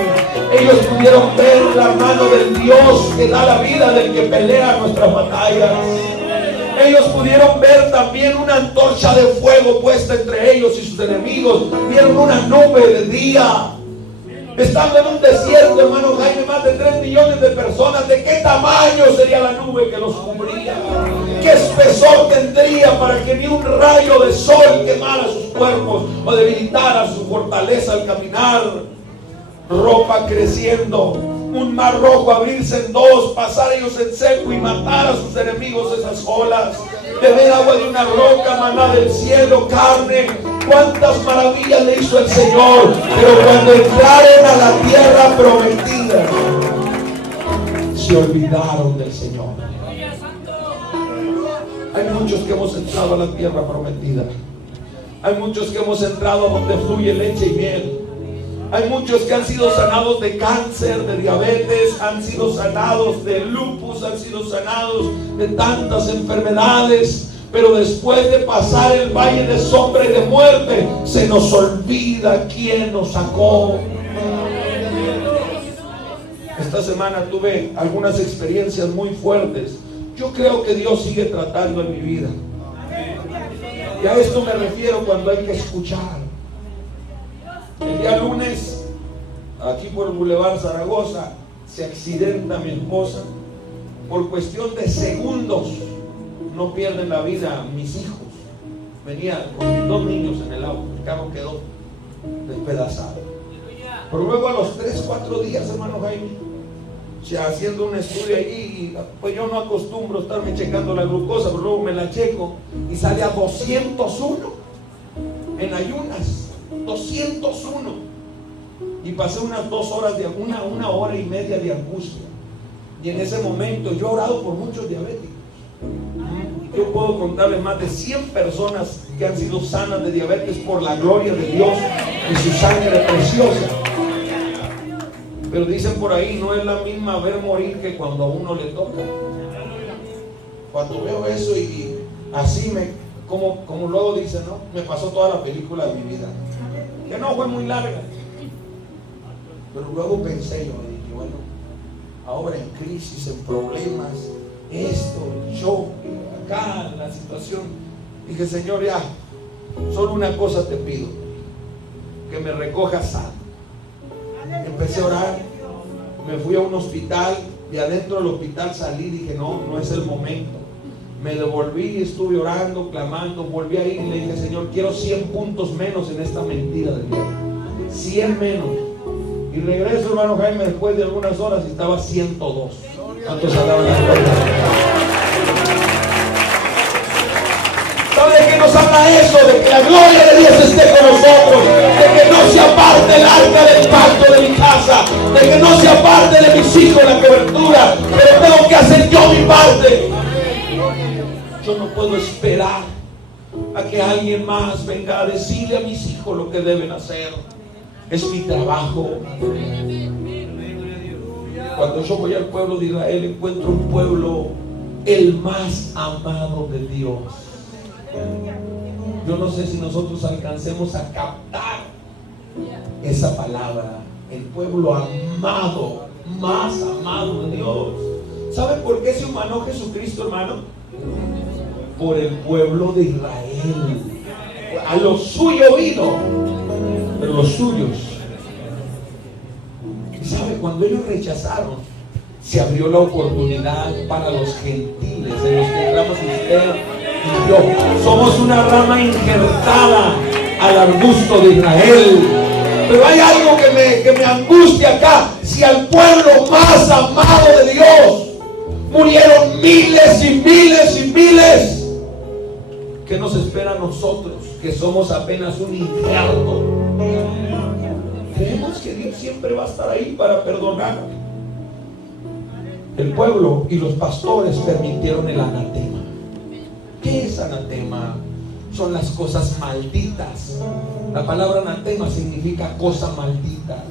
Ellos pudieron ver la mano del Dios que da la vida, del que pelea nuestras batallas. Ellos pudieron ver también una antorcha de fuego puesta entre ellos y sus enemigos. Vieron una nube de día. Estando en un desierto, hermano Jaime, más de 3 millones de personas, ¿de qué tamaño sería la nube que los cubría? ¿Qué espesor tendría para que ni un rayo de sol quemara sus cuerpos o debilitara su fortaleza al caminar? Ropa creciendo, un mar rojo abrirse en dos, pasar ellos en seco y matar a sus enemigos esas olas, beber agua de una roca, maná del cielo, carne. Cuántas maravillas le hizo el Señor. Pero cuando entraron a la tierra prometida, se olvidaron del Señor. Hay muchos que hemos entrado a la tierra prometida. Hay muchos que hemos entrado donde fluye leche y miel. Hay muchos que han sido sanados de cáncer, de diabetes, han sido sanados de lupus, han sido sanados de tantas enfermedades. Pero después de pasar el valle de sombra y de muerte, se nos olvida quién nos sacó. Esta semana tuve algunas experiencias muy fuertes. Yo creo que Dios sigue tratando en mi vida. Y a esto me refiero cuando hay que escuchar. El día lunes, aquí por el Boulevard Zaragoza, se accidenta mi esposa. Por cuestión de segundos, no pierden la vida mis hijos. Venía con mis 2 niños en el auto, el carro quedó despedazado. Pero luego a los 3-4 días, hermano Jaime, o sea, haciendo un estudio allí, pues yo no acostumbro estarme checando la glucosa, pero luego me la checo y sale a 201 en ayunas, 201. Y pasé unas 2 horas de una hora y media de angustia. Y en ese momento yo he orado por muchos diabéticos. Yo puedo contarles más de 100 personas que han sido sanas de diabetes por la gloria de Dios y su sangre preciosa. Pero dicen por ahí, no es la misma ver morir que cuando a uno le toca. Cuando veo eso y así como luego dicen, ¿no? Me pasó toda la película de mi vida, que no fue muy larga. Pero luego pensé yo, dije, bueno, ahora en crisis, en problemas, esto, yo, acá, la situación. Dije, Señor, ya, solo una cosa te pido, que me recojas sano. Empecé a orar, me fui a un hospital y adentro del hospital salí y dije, no es el momento. Me devolví, estuve orando, clamando, volví a ir y le dije, Señor, quiero 100 puntos menos en esta mentira de Dios. 100 menos. Y regreso, hermano Jaime, después de algunas horas y estaba 102. ¿Cuántos alaban la gloria? ¿Sabe de qué nos habla eso? De que la gloria de Dios esté con nosotros, de que no se aparte el arca del pacto de mi casa, de que no se aparte de mis hijos la cobertura, pero tengo que hacer yo mi parte. Yo no puedo esperar a que alguien más venga a decirle a mis hijos lo que deben hacer. Es mi trabajo. Cuando yo voy al pueblo de Israel, encuentro un pueblo el más amado de Dios. Yo no sé si nosotros alcancemos a captar esa palabra, el pueblo amado, más amado de Dios. ¿Saben por qué se humanó Jesucristo, hermano? Por el pueblo de Israel. A lo suyo vino, pero los suyos. ¿Y sabe? Cuando ellos rechazaron, se abrió la oportunidad para los gentiles, de los que entramos usted y yo. Somos una rama injertada al arbusto de Israel. Pero hay algo que me angustia acá. Si al pueblo más amado de Dios murieron miles y miles y miles, ¿qué nos espera a nosotros, que somos apenas un injerto? Creemos que Dios siempre va a estar ahí para perdonar. El pueblo y los pastores permitieron el anatema. ¿Qué es anatema? Son las cosas malditas. La palabra anatema significa cosa maldita.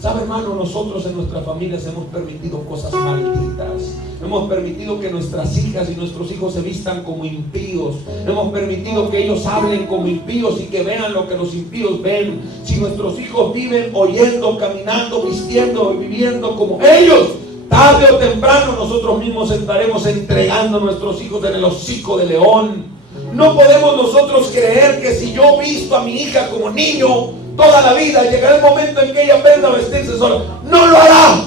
¿Sabe, hermano? Nosotros en nuestras familias hemos permitido cosas malditas. Hemos permitido que nuestras hijas y nuestros hijos se vistan como impíos. Hemos permitido que ellos hablen como impíos y que vean lo que los impíos ven. Si nuestros hijos viven oyendo, caminando, vistiendo, viviendo como ellos, tarde o temprano nosotros mismos estaremos entregando a nuestros hijos en el hocico de león. No podemos nosotros creer que si yo visto a mi hija como niño toda la vida, llegará el momento en que ella aprenda a vestirse sola. No lo hará.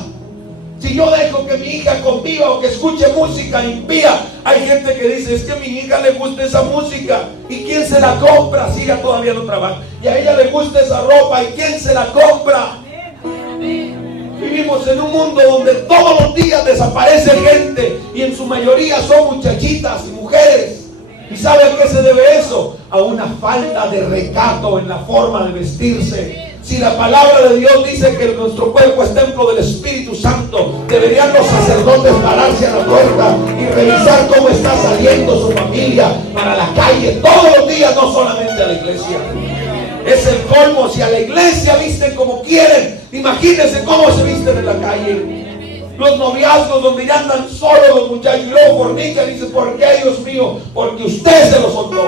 Si yo dejo que mi hija conviva o que escuche música impía, hay gente que dice, es que a mi hija le gusta esa música. ¿Y quién se la compra si ella todavía no trabaja? Y a ella le gusta esa ropa. ¿Y quién se la compra? Vivimos en un mundo donde todos los días desaparece gente y en su mayoría son muchachitas y mujeres. ¿Y sabe a qué se debe eso? A una falta de recato en la forma de vestirse. Si la palabra de Dios dice que nuestro cuerpo es templo del Espíritu Santo, deberían los sacerdotes pararse a la puerta y revisar cómo está saliendo su familia para la calle todos los días, no solamente a la iglesia. Es el colmo. Si a la iglesia visten como quieren, imagínense cómo se visten en la calle. Los noviazgos donde ya andan solos los muchachos y luego fornican y dicen, ¿por qué, Dios mío? Porque usted se lo soltó.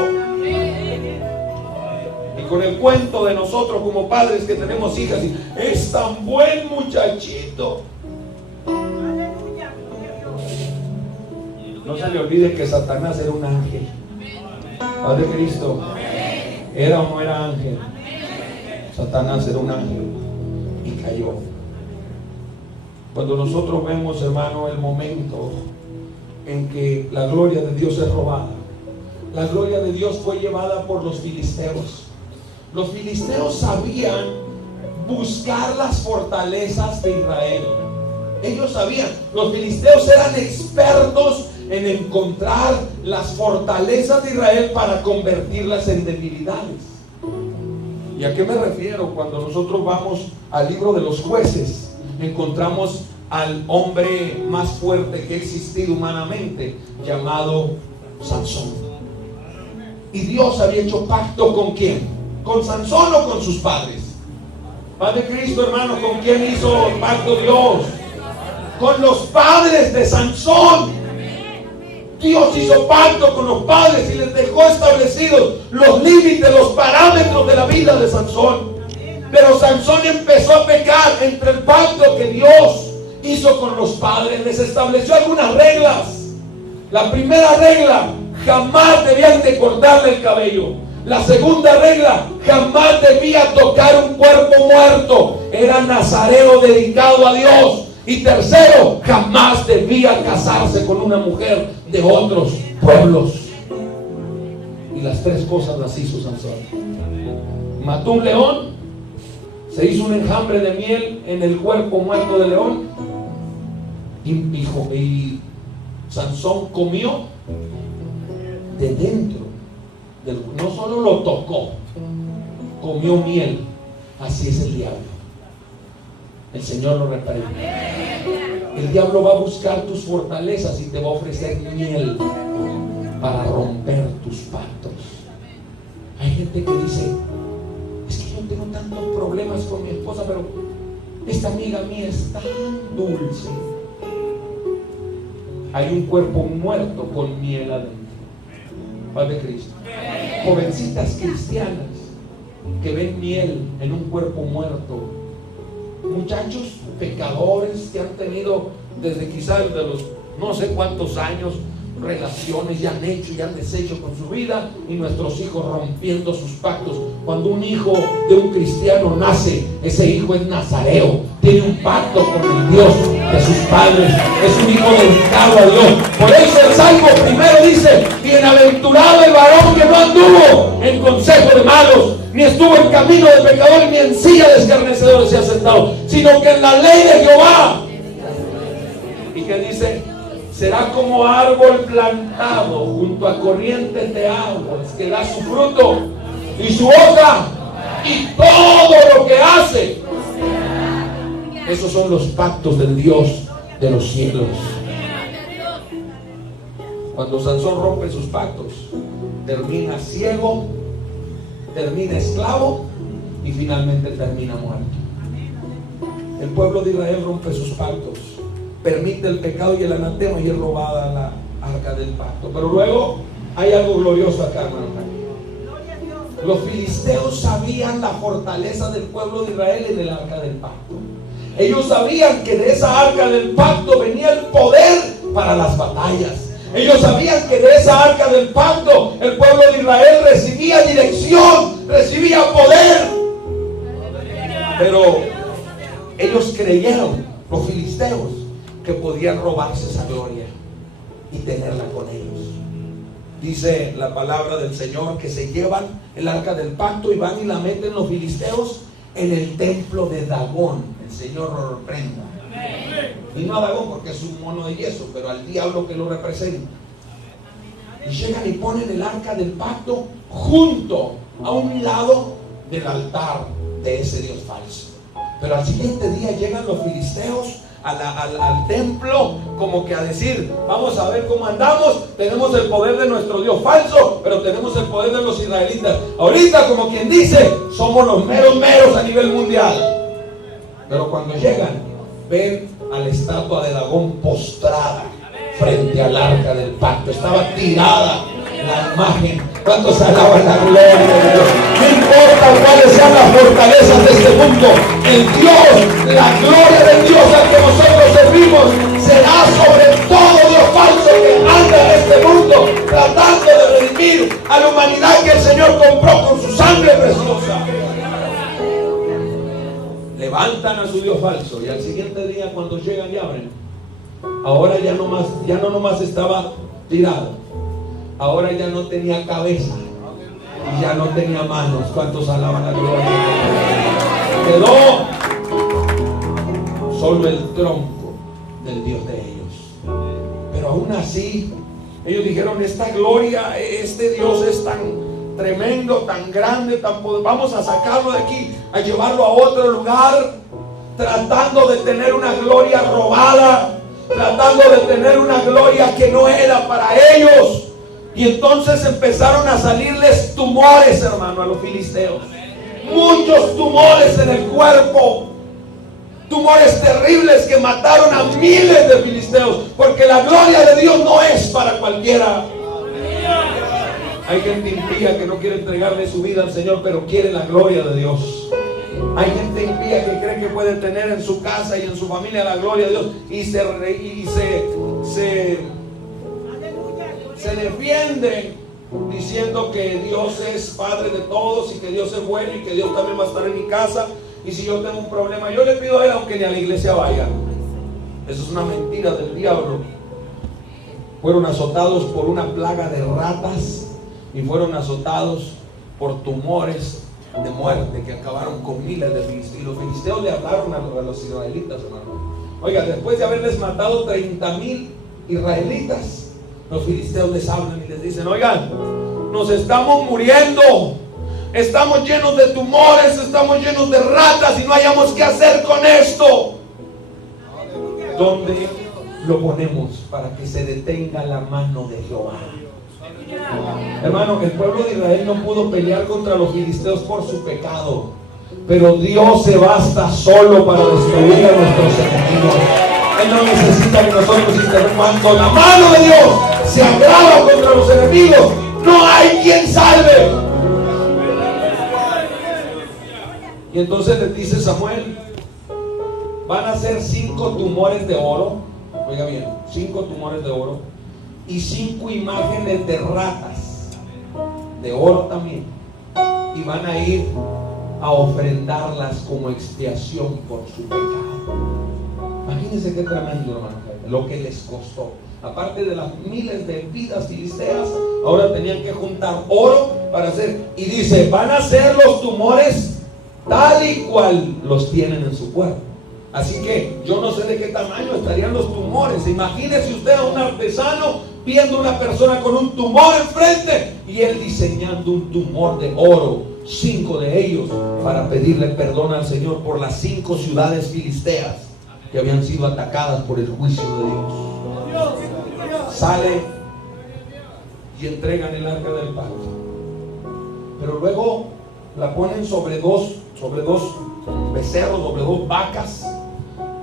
Y con el cuento de nosotros como padres que tenemos hijas, y es tan buen muchachito. No se le olvide que Satanás era un ángel. Padre Cristo, ¿era o no era ángel? Satanás era un ángel y cayó. Cuando nosotros vemos, hermano, el momento en que la gloria de Dios es robada, la gloria de Dios fue llevada por los filisteos. Los filisteos sabían buscar las fortalezas de Israel. Ellos sabían, los filisteos eran expertos en encontrar las fortalezas de Israel para convertirlas en debilidades. ¿Y a qué me refiero? Cuando nosotros vamos al libro de los Jueces, encontramos al hombre más fuerte que ha existido humanamente, llamado Sansón. Y Dios había hecho pacto ¿con quién? ¿Con Sansón o con sus padres? Padre Cristo, hermano, ¿con quién hizo pacto Dios? Con los padres de Sansón. Dios hizo pacto con los padres y les dejó establecidos los límites, los parámetros de la vida de Sansón. Pero Sansón empezó a pecar entre el pacto que Dios hizo con los padres. Les estableció algunas reglas. La primera regla, jamás debían de cortarle el cabello. La segunda regla, jamás debía tocar un cuerpo muerto. Era nazareo dedicado a Dios. Y tercero, jamás debía casarse con una mujer de otros pueblos. Y las tres cosas las hizo Sansón. Mató un león. Se hizo un enjambre de miel en el cuerpo muerto del león. Y Sansón comió de dentro. No solo lo tocó, comió miel. Así es el diablo. El Señor lo reprende. El diablo va a buscar tus fortalezas y te va a ofrecer miel para romper tus pactos. Hay gente que dice, es que yo tengo tantos problemas con mi esposa, pero esta amiga mía es tan dulce. hay un cuerpo muerto con miel adentro. Paz de Cristo. Jovencitas cristianas que ven miel en un cuerpo muerto. Muchachos pecadores que han tenido desde quizás de los no sé cuántos años relaciones y han hecho y han deshecho con su vida, y nuestros hijos rompiendo sus pactos. Cuando un hijo de un cristiano nace, ese hijo es nazareo, tiene un pacto con el Dios de sus padres, es un hijo dedicado a Dios. Por eso el Salmo primero dice: bienaventurado el varón que no anduvo en consejo de malos, ni estuvo en camino de pecadores, ni en silla de escarnecedores se ha sentado, sino que en la ley de Jehová. ¿Y qué dice? Será como árbol plantado junto a corrientes de aguas, que da su fruto y su hoja, y todo lo que hace. Esos son los pactos del Dios de los cielos. Cuando Sansón rompe sus pactos, termina ciego, termina esclavo y finalmente termina muerto. El pueblo de Israel rompe sus pactos, permite el pecado y el anatema, y es robada la arca del pacto. Pero luego hay algo glorioso acá, hermano. Los filisteos sabían la fortaleza del pueblo de Israel en el arca del pacto. Ellos sabían que de esa arca del pacto venía el poder para las batallas. Ellos sabían que de esa arca del pacto el pueblo de Israel recibía dirección, recibía poder. Pero ellos creyeron, los filisteos, que podían robarse esa gloria y tenerla con ellos. Dice la palabra del Señor que se llevan el arca del pacto y van y la meten los filisteos en el templo de Dagón. El Señor lo reprenda. Y no a Dagón porque es un mono de yeso, pero al diablo que lo representa. Y llegan y ponen el arca del pacto junto a un lado del altar de ese Dios falso. Pero al siguiente día llegan los filisteos al templo, como que a decir: vamos a ver cómo andamos. Tenemos el poder de nuestro Dios falso, pero tenemos el poder de los israelitas. Ahorita, como quien dice, somos los meros a nivel mundial. Pero cuando llegan, ven a la estatua de Dagón postrada frente al arca del pacto. Estaba tirada la imagen. ¿Cuántos alaban la gloria de Dios? No importa cuáles sean las fortalezas de este mundo, el Dios, la gloria del Dios al que nosotros servimos será sobre todo Dios falso que anda en este mundo tratando de redimir a la humanidad que el Señor compró con su sangre preciosa. Levantan a su Dios falso, y al siguiente día, cuando llegan y abren, ahora ya no nomás estaba tirado, ahora ya no tenía cabeza y ya no tenía manos. ¿Cuántos alaban la gloria? Quedó solo el tronco del Dios de ellos. Pero aún así ellos dijeron: esta gloria, este Dios es tan tremendo, tan grande, tan poderoso, vamos a sacarlo de aquí, a llevarlo a otro lugar, tratando de tener una gloria robada, tratando de tener una gloria que no era para ellos. Y entonces empezaron a salirles tumores, hermano, a los filisteos. Muchos tumores en el cuerpo. Tumores terribles que mataron a miles de filisteos. Porque la gloria de Dios no es para cualquiera. Hay gente impía que no quiere entregarle su vida al Señor, pero quiere la gloria de Dios. Hay gente impía que cree que puede tener en su casa y en su familia la gloria de Dios y se defienden diciendo que Dios es Padre de todos y que Dios es bueno y que Dios también va a estar en mi casa, y si yo tengo un problema yo le pido a Él aunque ni a la iglesia vaya. Eso es una mentira del diablo. Fueron azotados por una plaga de ratas y fueron azotados por tumores de muerte que acabaron con miles de filisteos. Y los filisteos le hablaron a los israelitas, hermano. Oiga, después de haberles matado 30,000 israelitas, los filisteos les hablan y les dicen: oigan, nos estamos muriendo, estamos llenos de tumores, estamos llenos de ratas y no hayamos qué hacer con esto. ¿Dónde lo ponemos para que se detenga la mano de Jehová? Hermano, el pueblo de Israel no pudo pelear contra los filisteos por su pecado, pero Dios se basta solo para destruir a nuestros enemigos. Él no necesita que nosotros intervengamos. Cuando la mano de Dios se agrava contra los enemigos, no hay quien salve. Y entonces le dice Samuel: van a ser 5 tumores de oro. Oiga bien, 5 tumores de oro y 5 imágenes de ratas de oro también, y van a ir a ofrendarlas como expiación por su pecado. Imagínense qué tremendo, hermano, lo que les costó. Aparte de las miles de vidas filisteas, ahora tenían que juntar oro para hacer. Y dice: van a ser los tumores tal y cual los tienen en su cuerpo. Así que yo no sé de qué tamaño estarían los tumores. Imagínese usted a un artesano viendo una persona con un tumor enfrente y él diseñando un tumor de oro, 5 de ellos, para pedirle perdón al Señor por las 5 ciudades filisteas que habían sido atacadas por el juicio de Dios. Sale y entregan el arca del pacto, pero luego la ponen sobre dos becerros, sobre 2 vacas,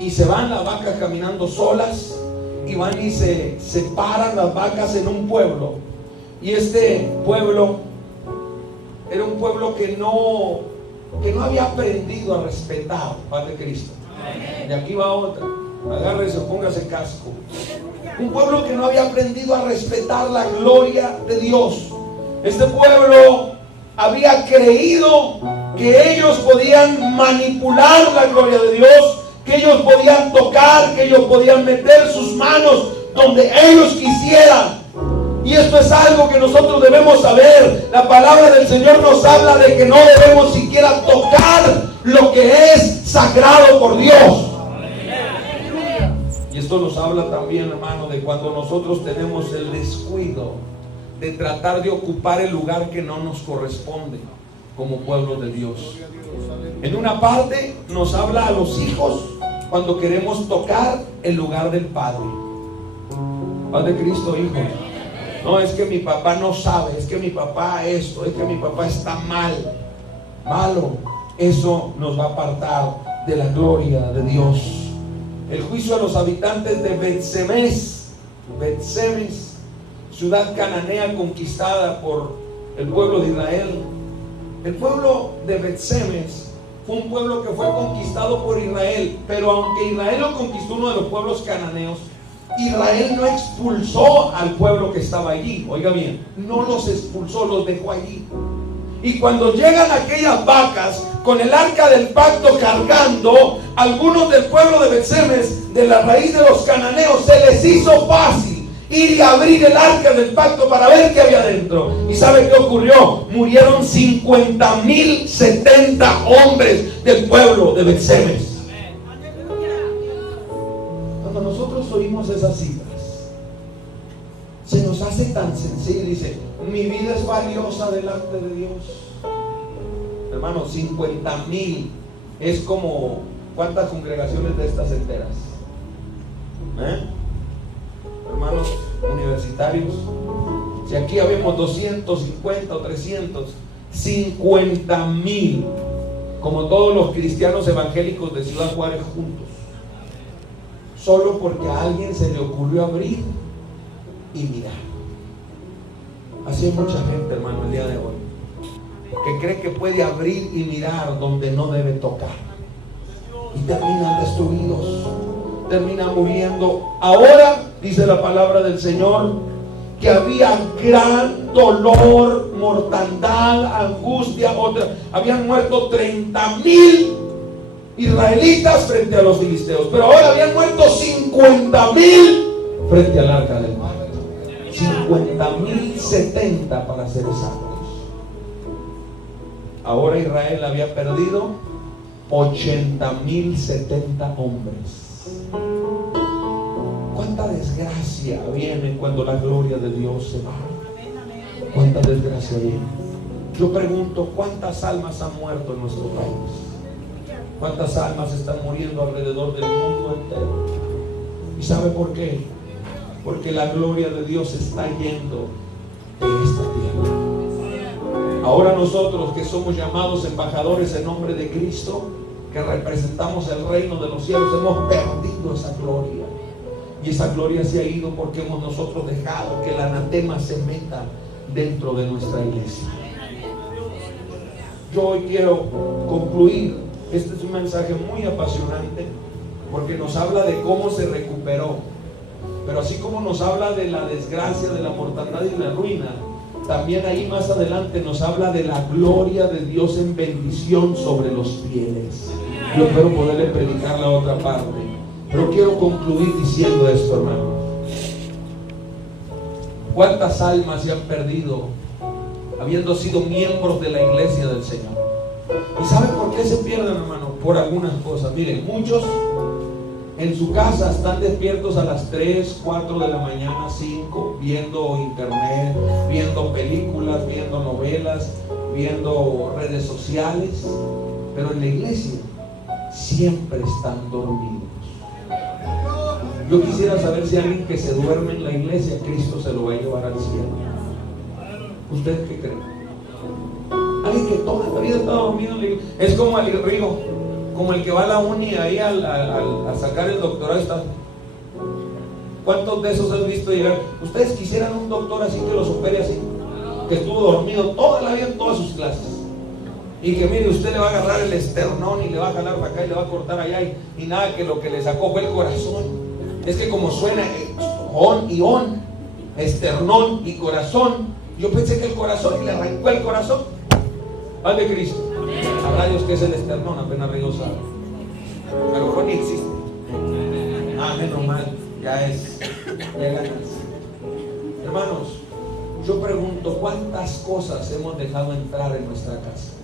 y se van las vacas caminando solas, y van y se separan las vacas en un pueblo. Y este pueblo era un pueblo que no había aprendido a respetar, Padre Cristo. Y aquí va otra, agárrese, póngase casco. Un pueblo que no había aprendido a respetar la gloria de Dios. Este pueblo había creído que ellos podían manipular la gloria de Dios, que ellos podían tocar, que ellos podían meter sus manos donde ellos quisieran. Y esto es algo que nosotros debemos saber. La palabra del Señor nos habla de que no debemos siquiera tocar lo que es sagrado por Dios. Y esto nos habla también, hermano, de cuando nosotros tenemos el descuido de tratar de ocupar el lugar que no nos corresponde como pueblo de Dios. En una parte nos habla a los hijos cuando queremos tocar el lugar del Padre. Padre Cristo, hijo. No, es que mi papá no sabe, es que mi papá esto, es que mi papá está malo. Eso nos va a apartar de la gloria de Dios. El juicio a los habitantes de Bet-Semes, ciudad cananea conquistada por el pueblo de Israel. El pueblo de Bet-Semes fue un pueblo que fue conquistado por Israel, pero aunque Israel lo conquistó, uno de los pueblos cananeos, Israel no expulsó al pueblo que estaba allí. Oiga bien, no los expulsó, los dejó allí. Y cuando llegan aquellas vacas con el arca del pacto cargando, algunos del pueblo de Bet-Semes, de la raíz de los cananeos, se les hizo fácil ir y abrir el arca del pacto para ver qué había dentro. ¿Y sabe qué ocurrió? Murieron 50,070 hombres del pueblo de Bet-Semes. Cuando nosotros oímos esas cifras, se nos hace tan sencillo. Dice: mi vida es valiosa delante de Dios. Hermanos, 50,000 es como ¿cuántas congregaciones de estas enteras? Hermanos universitarios, si aquí habemos 250 o 300, 50,000, como todos los cristianos evangélicos de Ciudad Juárez juntos, solo porque a alguien se le ocurrió abrir y mirar. Así hay mucha gente, hermano, el día de hoy, que cree que puede abrir y mirar donde no debe tocar, y terminan destruidos, terminan muriendo. Ahora dice la palabra del Señor que había gran dolor, mortandad, angustia. Habían muerto 30,000 israelitas frente a los filisteos, pero ahora habían muerto 50,000 frente al arca del pacto. 50,070 para ser exactos. Ahora Israel había perdido 80,070 hombres. Cuánta desgracia viene cuando la gloria de Dios se va. Cuánta desgracia viene. Yo pregunto, ¿cuántas almas han muerto en nuestro país? ¿Cuántas almas están muriendo alrededor del mundo entero? ¿Y sabe por qué? Porque la gloria de Dios está yendo de esta tierra. Ahora nosotros que somos llamados embajadores en nombre de Cristo, que representamos el reino de los cielos, hemos perdido esa gloria. Y esa gloria se ha ido porque hemos nosotros dejado que el anatema se meta dentro de nuestra iglesia. Yo hoy quiero concluir. Este es un mensaje muy apasionante porque nos habla de cómo se recuperó. Pero así como nos habla de la desgracia, de la mortandad y la ruina, también ahí más adelante nos habla de la gloria de Dios en bendición sobre los fieles. Yo espero poderle predicar la otra parte, pero quiero concluir diciendo esto, hermano. ¿Cuántas almas se han perdido habiendo sido miembros de la iglesia del Señor? ¿Y saben por qué se pierden, hermano? Por algunas cosas. Miren, muchos en su casa están despiertos a las 3, 4 de la mañana, 5, viendo internet, viendo películas, viendo novelas, viendo redes sociales, pero en la iglesia siempre están dormidos. Yo quisiera saber si alguien que se duerme en la iglesia, Cristo se lo va a llevar al cielo. ¿Usted qué cree? Alguien que toda la vida está dormido en la iglesia. Es como el río, como el que va a la uni ahí a sacar el doctorado. ¿Cuántos de esos han visto llegar? ¿Ustedes quisieran un doctor así que los opere así? Que estuvo dormido toda la vida en todas sus clases. Y que mire, usted le va a agarrar el esternón y le va a jalar para acá y le va a cortar allá y nada, que lo que le sacó fue el corazón. Es que como suena on y on, esternón y corazón, yo pensé que el corazón y le arrancó el corazón. Paz de Cristo. Habrá Dios que es el esternón, apenas Dios sabe. Pero con ni existe. Menos mal, ya es ganancia. Hermanos, yo pregunto, ¿cuántas cosas hemos dejado entrar en nuestra casa?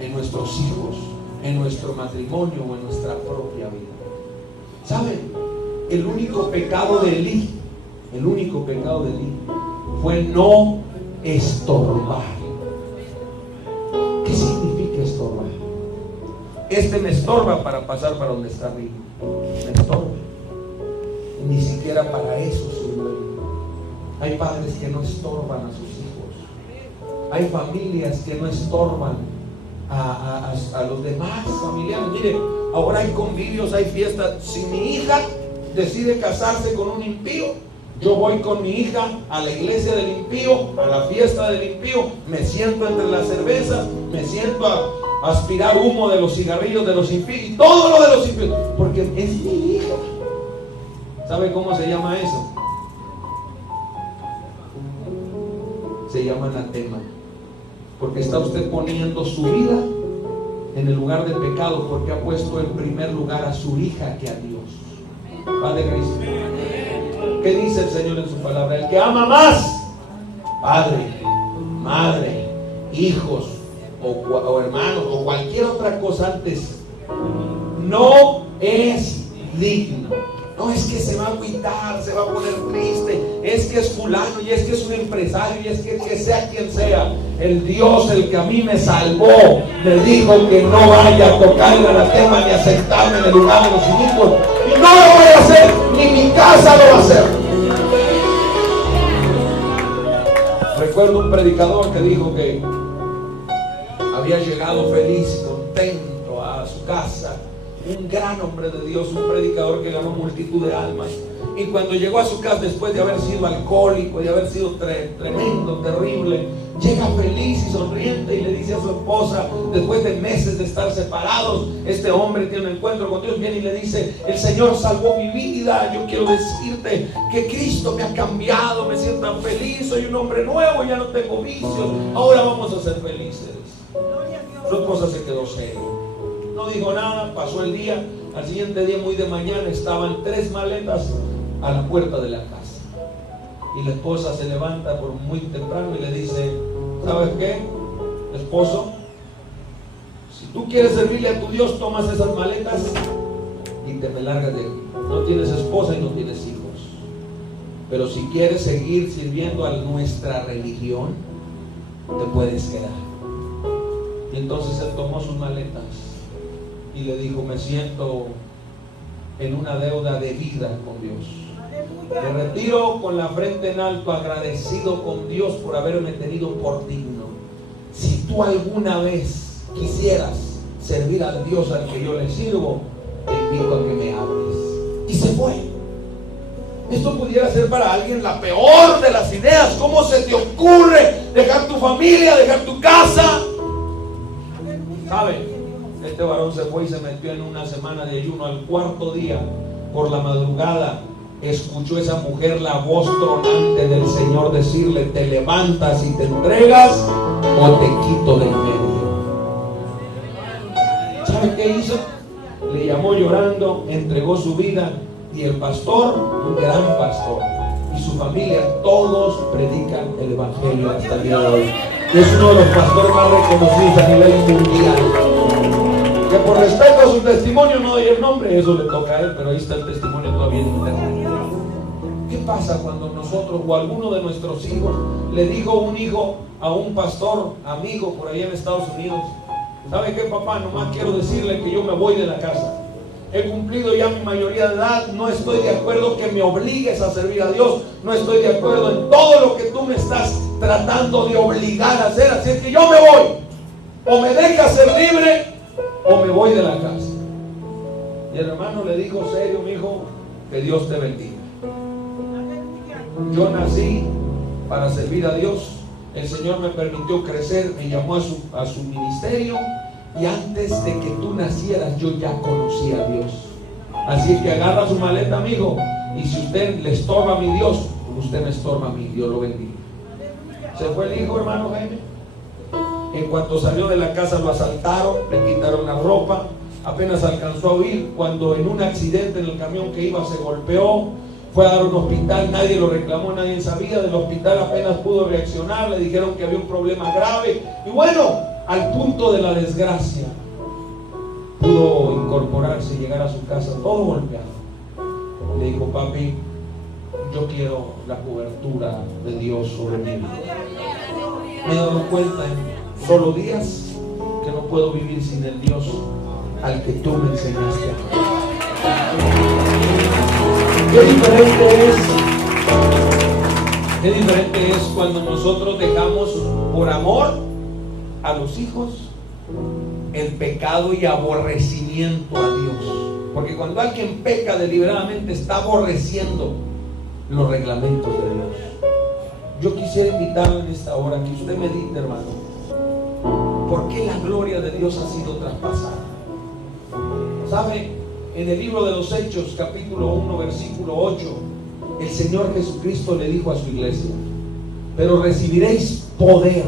En nuestros hijos, en nuestro matrimonio o en nuestra propia vida. ¿Saben? El único pecado de Elí fue no estorbar. ¿Qué significa estorbar? Este me estorba para pasar para donde está arriba. Me estorba. Ni siquiera para eso sirve. Hay padres que no estorban a sus hijos. Hay familias que no estorban a los demás familiares. Mire, ahora hay convivios, hay fiestas. Si mi hija decide casarse con un impío, yo voy con mi hija a la iglesia del impío, a la fiesta del impío, me siento entre las cervezas, me siento a aspirar humo de los cigarrillos de los impíos y todo lo de los impíos, porque es mi hija. ¿Sabe cómo se llama eso? Se llama anatema, porque está usted poniendo su vida en el lugar de pecado, porque ha puesto en primer lugar a su hija que a Dios. Padre Cristo. ¿Qué dice el Señor en su palabra? El que ama más, padre, madre, hijos o hermanos o cualquier otra cosa antes, no es digno. No es que se va a agüitar, se va a poner triste, es que es fulano y es que es un empresario y es que sea quien sea. El Dios, el que a mí me salvó, me dijo que no vaya a tocar el anatema ni a sentarme en el lugar de los inicuos. Y no lo voy a hacer, ni mi casa lo va a hacer. Recuerdo un predicador que dijo que había llegado feliz, contento a su casa. Un gran hombre de Dios, un predicador que ganó multitud de almas. Y cuando llegó a su casa, después de haber sido alcohólico, de haber sido tremendo, terrible, llega feliz y sonriente y le dice a su esposa, después de meses de estar separados, este hombre tiene un encuentro con Dios, viene y le dice: el Señor salvó mi vida, yo quiero decirte que Cristo me ha cambiado, me siento tan feliz, soy un hombre nuevo, ya no tengo vicios, ahora vamos a ser felices. Su esposa se quedó seria. No dijo nada, pasó el día. Al siguiente día, muy de mañana, estaban 3 maletas a la puerta de la casa. Y la esposa se levanta por muy temprano y le dice: ¿sabes qué, esposo? Si tú quieres servirle a tu Dios, tomas esas maletas y te me largas de aquí. No tienes esposa y no tienes hijos. Pero si quieres seguir sirviendo a nuestra religión, te puedes quedar. Y entonces él tomó sus maletas y le dijo: me siento en una deuda de vida con Dios. Me retiro con la frente en alto, agradecido con Dios por haberme tenido por digno. Si tú alguna vez quisieras servir al Dios al que yo le sirvo, te invito a que me hables. Y se fue. Esto pudiera ser para alguien la peor de las ideas. ¿Cómo se te ocurre dejar tu familia, dejar tu casa? ¿Sabe? Este varón se fue y se metió en una semana de ayuno. Al cuarto día, por la madrugada, escuchó esa mujer la voz tronante del Señor decirle: te levantas y te entregas o te quito del medio. ¿Sabe qué hizo? Le llamó llorando, entregó su vida, y el pastor, un gran pastor, y su familia, todos predican el evangelio hasta el día de hoy. Es uno de los pastores más reconocidos a nivel mundial. Que por respeto a su testimonio no doy el nombre, eso le toca a él, pero ahí está el testimonio todavía en internet. ¿Qué pasa cuando nosotros o alguno de nuestros hijos le dijo un hijo a un pastor amigo por ahí en Estados Unidos: ¿sabe qué, papá? Nomás quiero decirle que yo me voy de la casa. He cumplido ya mi mayoría de edad, no estoy de acuerdo que me obligues a servir a Dios, no estoy de acuerdo en todo lo que tú me estás tratando de obligar a hacer, así es que yo me voy. O me dejas ser libre o me voy de la casa. Y el hermano le dijo serio: mi hijo, que Dios te bendiga. Yo nací para servir a Dios. El Señor me permitió crecer, me llamó a su ministerio, y antes de que tú nacieras yo ya conocía a Dios. Así que agarra su maleta, amigo, y si usted le estorba a mi Dios, usted me estorba a mí. Dios lo bendiga. Se fue el hijo, hermano Jaime. En cuanto salió de la casa lo asaltaron, le quitaron la ropa, apenas alcanzó a huir cuando en un accidente en el camión que iba se golpeó, fue a dar un hospital, nadie lo reclamó, nadie sabía. Del hospital apenas pudo reaccionar, le dijeron que había un problema grave, y bueno, al punto de la desgracia pudo incorporarse y llegar a su casa todo golpeado. Le dijo: papi, yo quiero la cobertura de Dios sobre mi vida. Me he dado cuenta en solo días que no puedo vivir sin el Dios al que tú me enseñaste a amar. Qué diferente es cuando nosotros dejamos por amor a los hijos el pecado y aborrecimiento a Dios. Porque cuando alguien peca deliberadamente está aborreciendo los reglamentos de Dios. Yo quisiera invitarle en esta hora que usted medite, hermano, ¿por qué la gloria de Dios ha sido traspasada? ¿Sabe? En el libro de los Hechos, capítulo 1, versículo 8, el Señor Jesucristo le dijo a su iglesia: pero recibiréis poder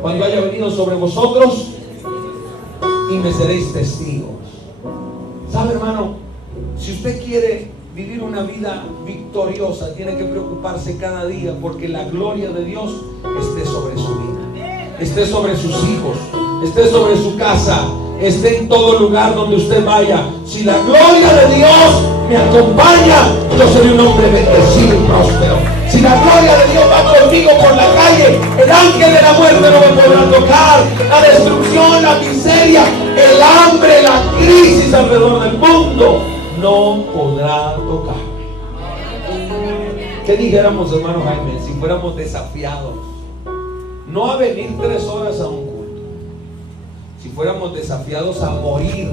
cuando haya venido sobre vosotros, y me seréis testigos. ¿Sabe, hermano? Si usted quiere vivir una vida victoriosa, tiene que preocuparse cada día porque la gloria de Dios esté sobre su vida, esté sobre sus hijos, esté sobre su casa, esté en todo lugar donde usted vaya. Si la gloria de Dios me acompaña, yo seré un hombre bendecido y próspero. Si la gloria de Dios va conmigo por la calle, el ángel de la muerte no me podrá tocar. La destrucción, la miseria, el hambre, la crisis alrededor del mundo no podrá tocarme. ¿Qué dijéramos, hermano Jaime, si fuéramos desafiados no a venir 3 horas a un culto, si fuéramos desafiados a morir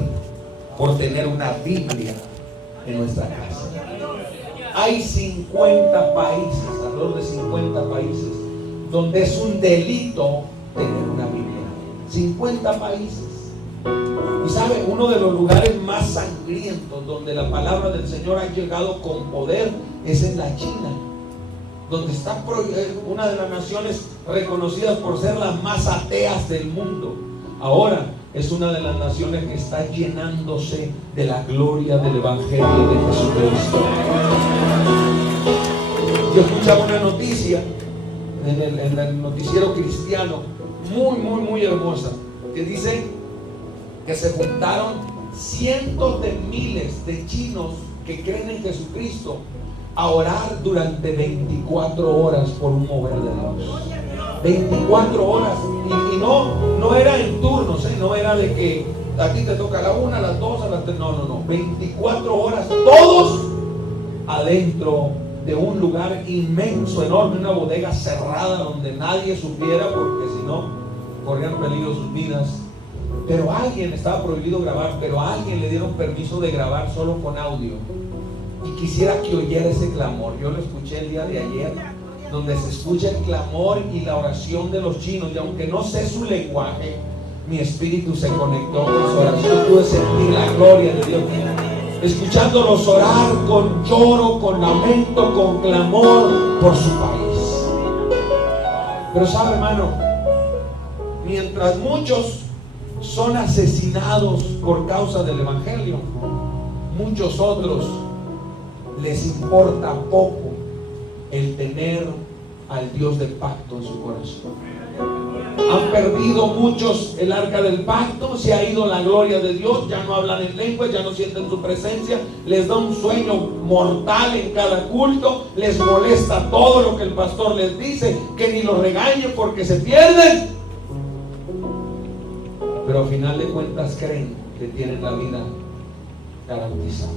por tener una Biblia en nuestra casa? Hay 50 países, alrededor de 50 países, donde es un delito tener una Biblia. 50 países. Y sabe, uno de los lugares más sangrientos donde la palabra del Señor ha llegado con poder es en la China, donde está una de las naciones reconocidas por ser las más ateas del mundo. Ahora es una de las naciones que está llenándose de la gloria del Evangelio de Jesucristo. Yo escuchaba una noticia en el noticiero cristiano muy hermosa, que dice que se juntaron cientos de miles de chinos que creen en Jesucristo a orar durante 24 horas por un mover de Dios. 24 horas. Y no era en turnos, no era de que a ti te toca a la 1, a las 2, a las 3. No. 24 horas, todos adentro de un lugar inmenso, enorme, una bodega cerrada donde nadie supiera, porque si no corrían peligro sus vidas. Pero a alguien estaba prohibido grabar, pero a alguien le dieron permiso de grabar solo con audio. Y quisiera que oyera ese clamor. Yo lo escuché el día de ayer, donde se escucha el clamor y la oración de los chinos. Y aunque no sé su lenguaje, mi espíritu se conectó con su oración. Pude sentir la gloria de Dios, escuchándolos orar con lloro, con lamento, con clamor por su país. Pero sabe, hermano, mientras muchos son asesinados por causa del evangelio, muchos otros les importa poco el tener al Dios del pacto en su corazón. Han perdido muchos el arca del pacto, se ha ido la gloria de Dios, ya no hablan en lengua, ya no sienten su presencia, les da un sueño mortal en cada culto, les molesta todo lo que el pastor les dice, que ni los regañen porque se pierden. Pero al final de cuentas creen que tienen la vida garantizada.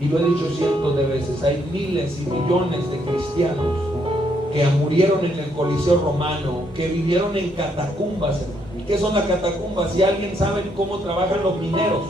Y lo he dicho cientos de veces, hay miles y millones de cristianos que murieron en el Coliseo Romano, que vivieron en catacumbas, hermano. ¿Y qué son las catacumbas? Si alguien sabe cómo trabajan los mineros,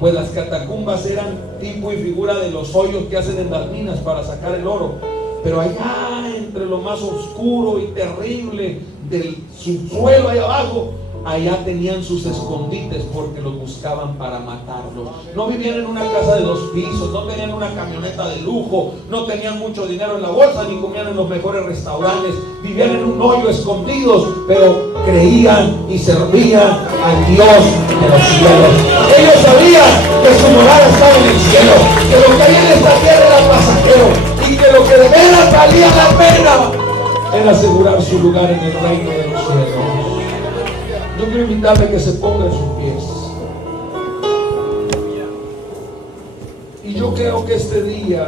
pues las catacumbas eran tipo y figura de los hoyos que hacen en las minas para sacar el oro. Pero allá, entre lo más oscuro y terrible del subsuelo allá abajo, allá tenían sus escondites porque los buscaban para matarlos. No vivían en una casa de 2 pisos, no tenían una camioneta de lujo, no tenían mucho dinero en la bolsa, ni comían en los mejores restaurantes. Vivían en un hoyo escondidos, pero creían y servían al Dios de los cielos. Ellos sabían que su morada estaba en el cielo, que lo que hay en esta tierra era pasajero, y que lo que de veras valía la pena era asegurar su lugar en el reino de los cielos. Yo quiero invitarle a que se ponga en sus pies. Y yo creo que este día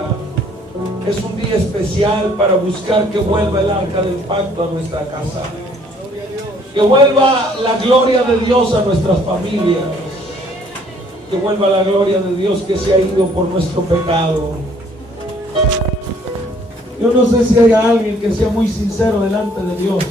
es un día especial para buscar que vuelva el arca del pacto a nuestra casa, que vuelva la gloria de Dios a nuestras familias, que vuelva la gloria de Dios que se ha ido por nuestro pecado. Yo no sé si hay alguien que sea muy sincero delante de Dios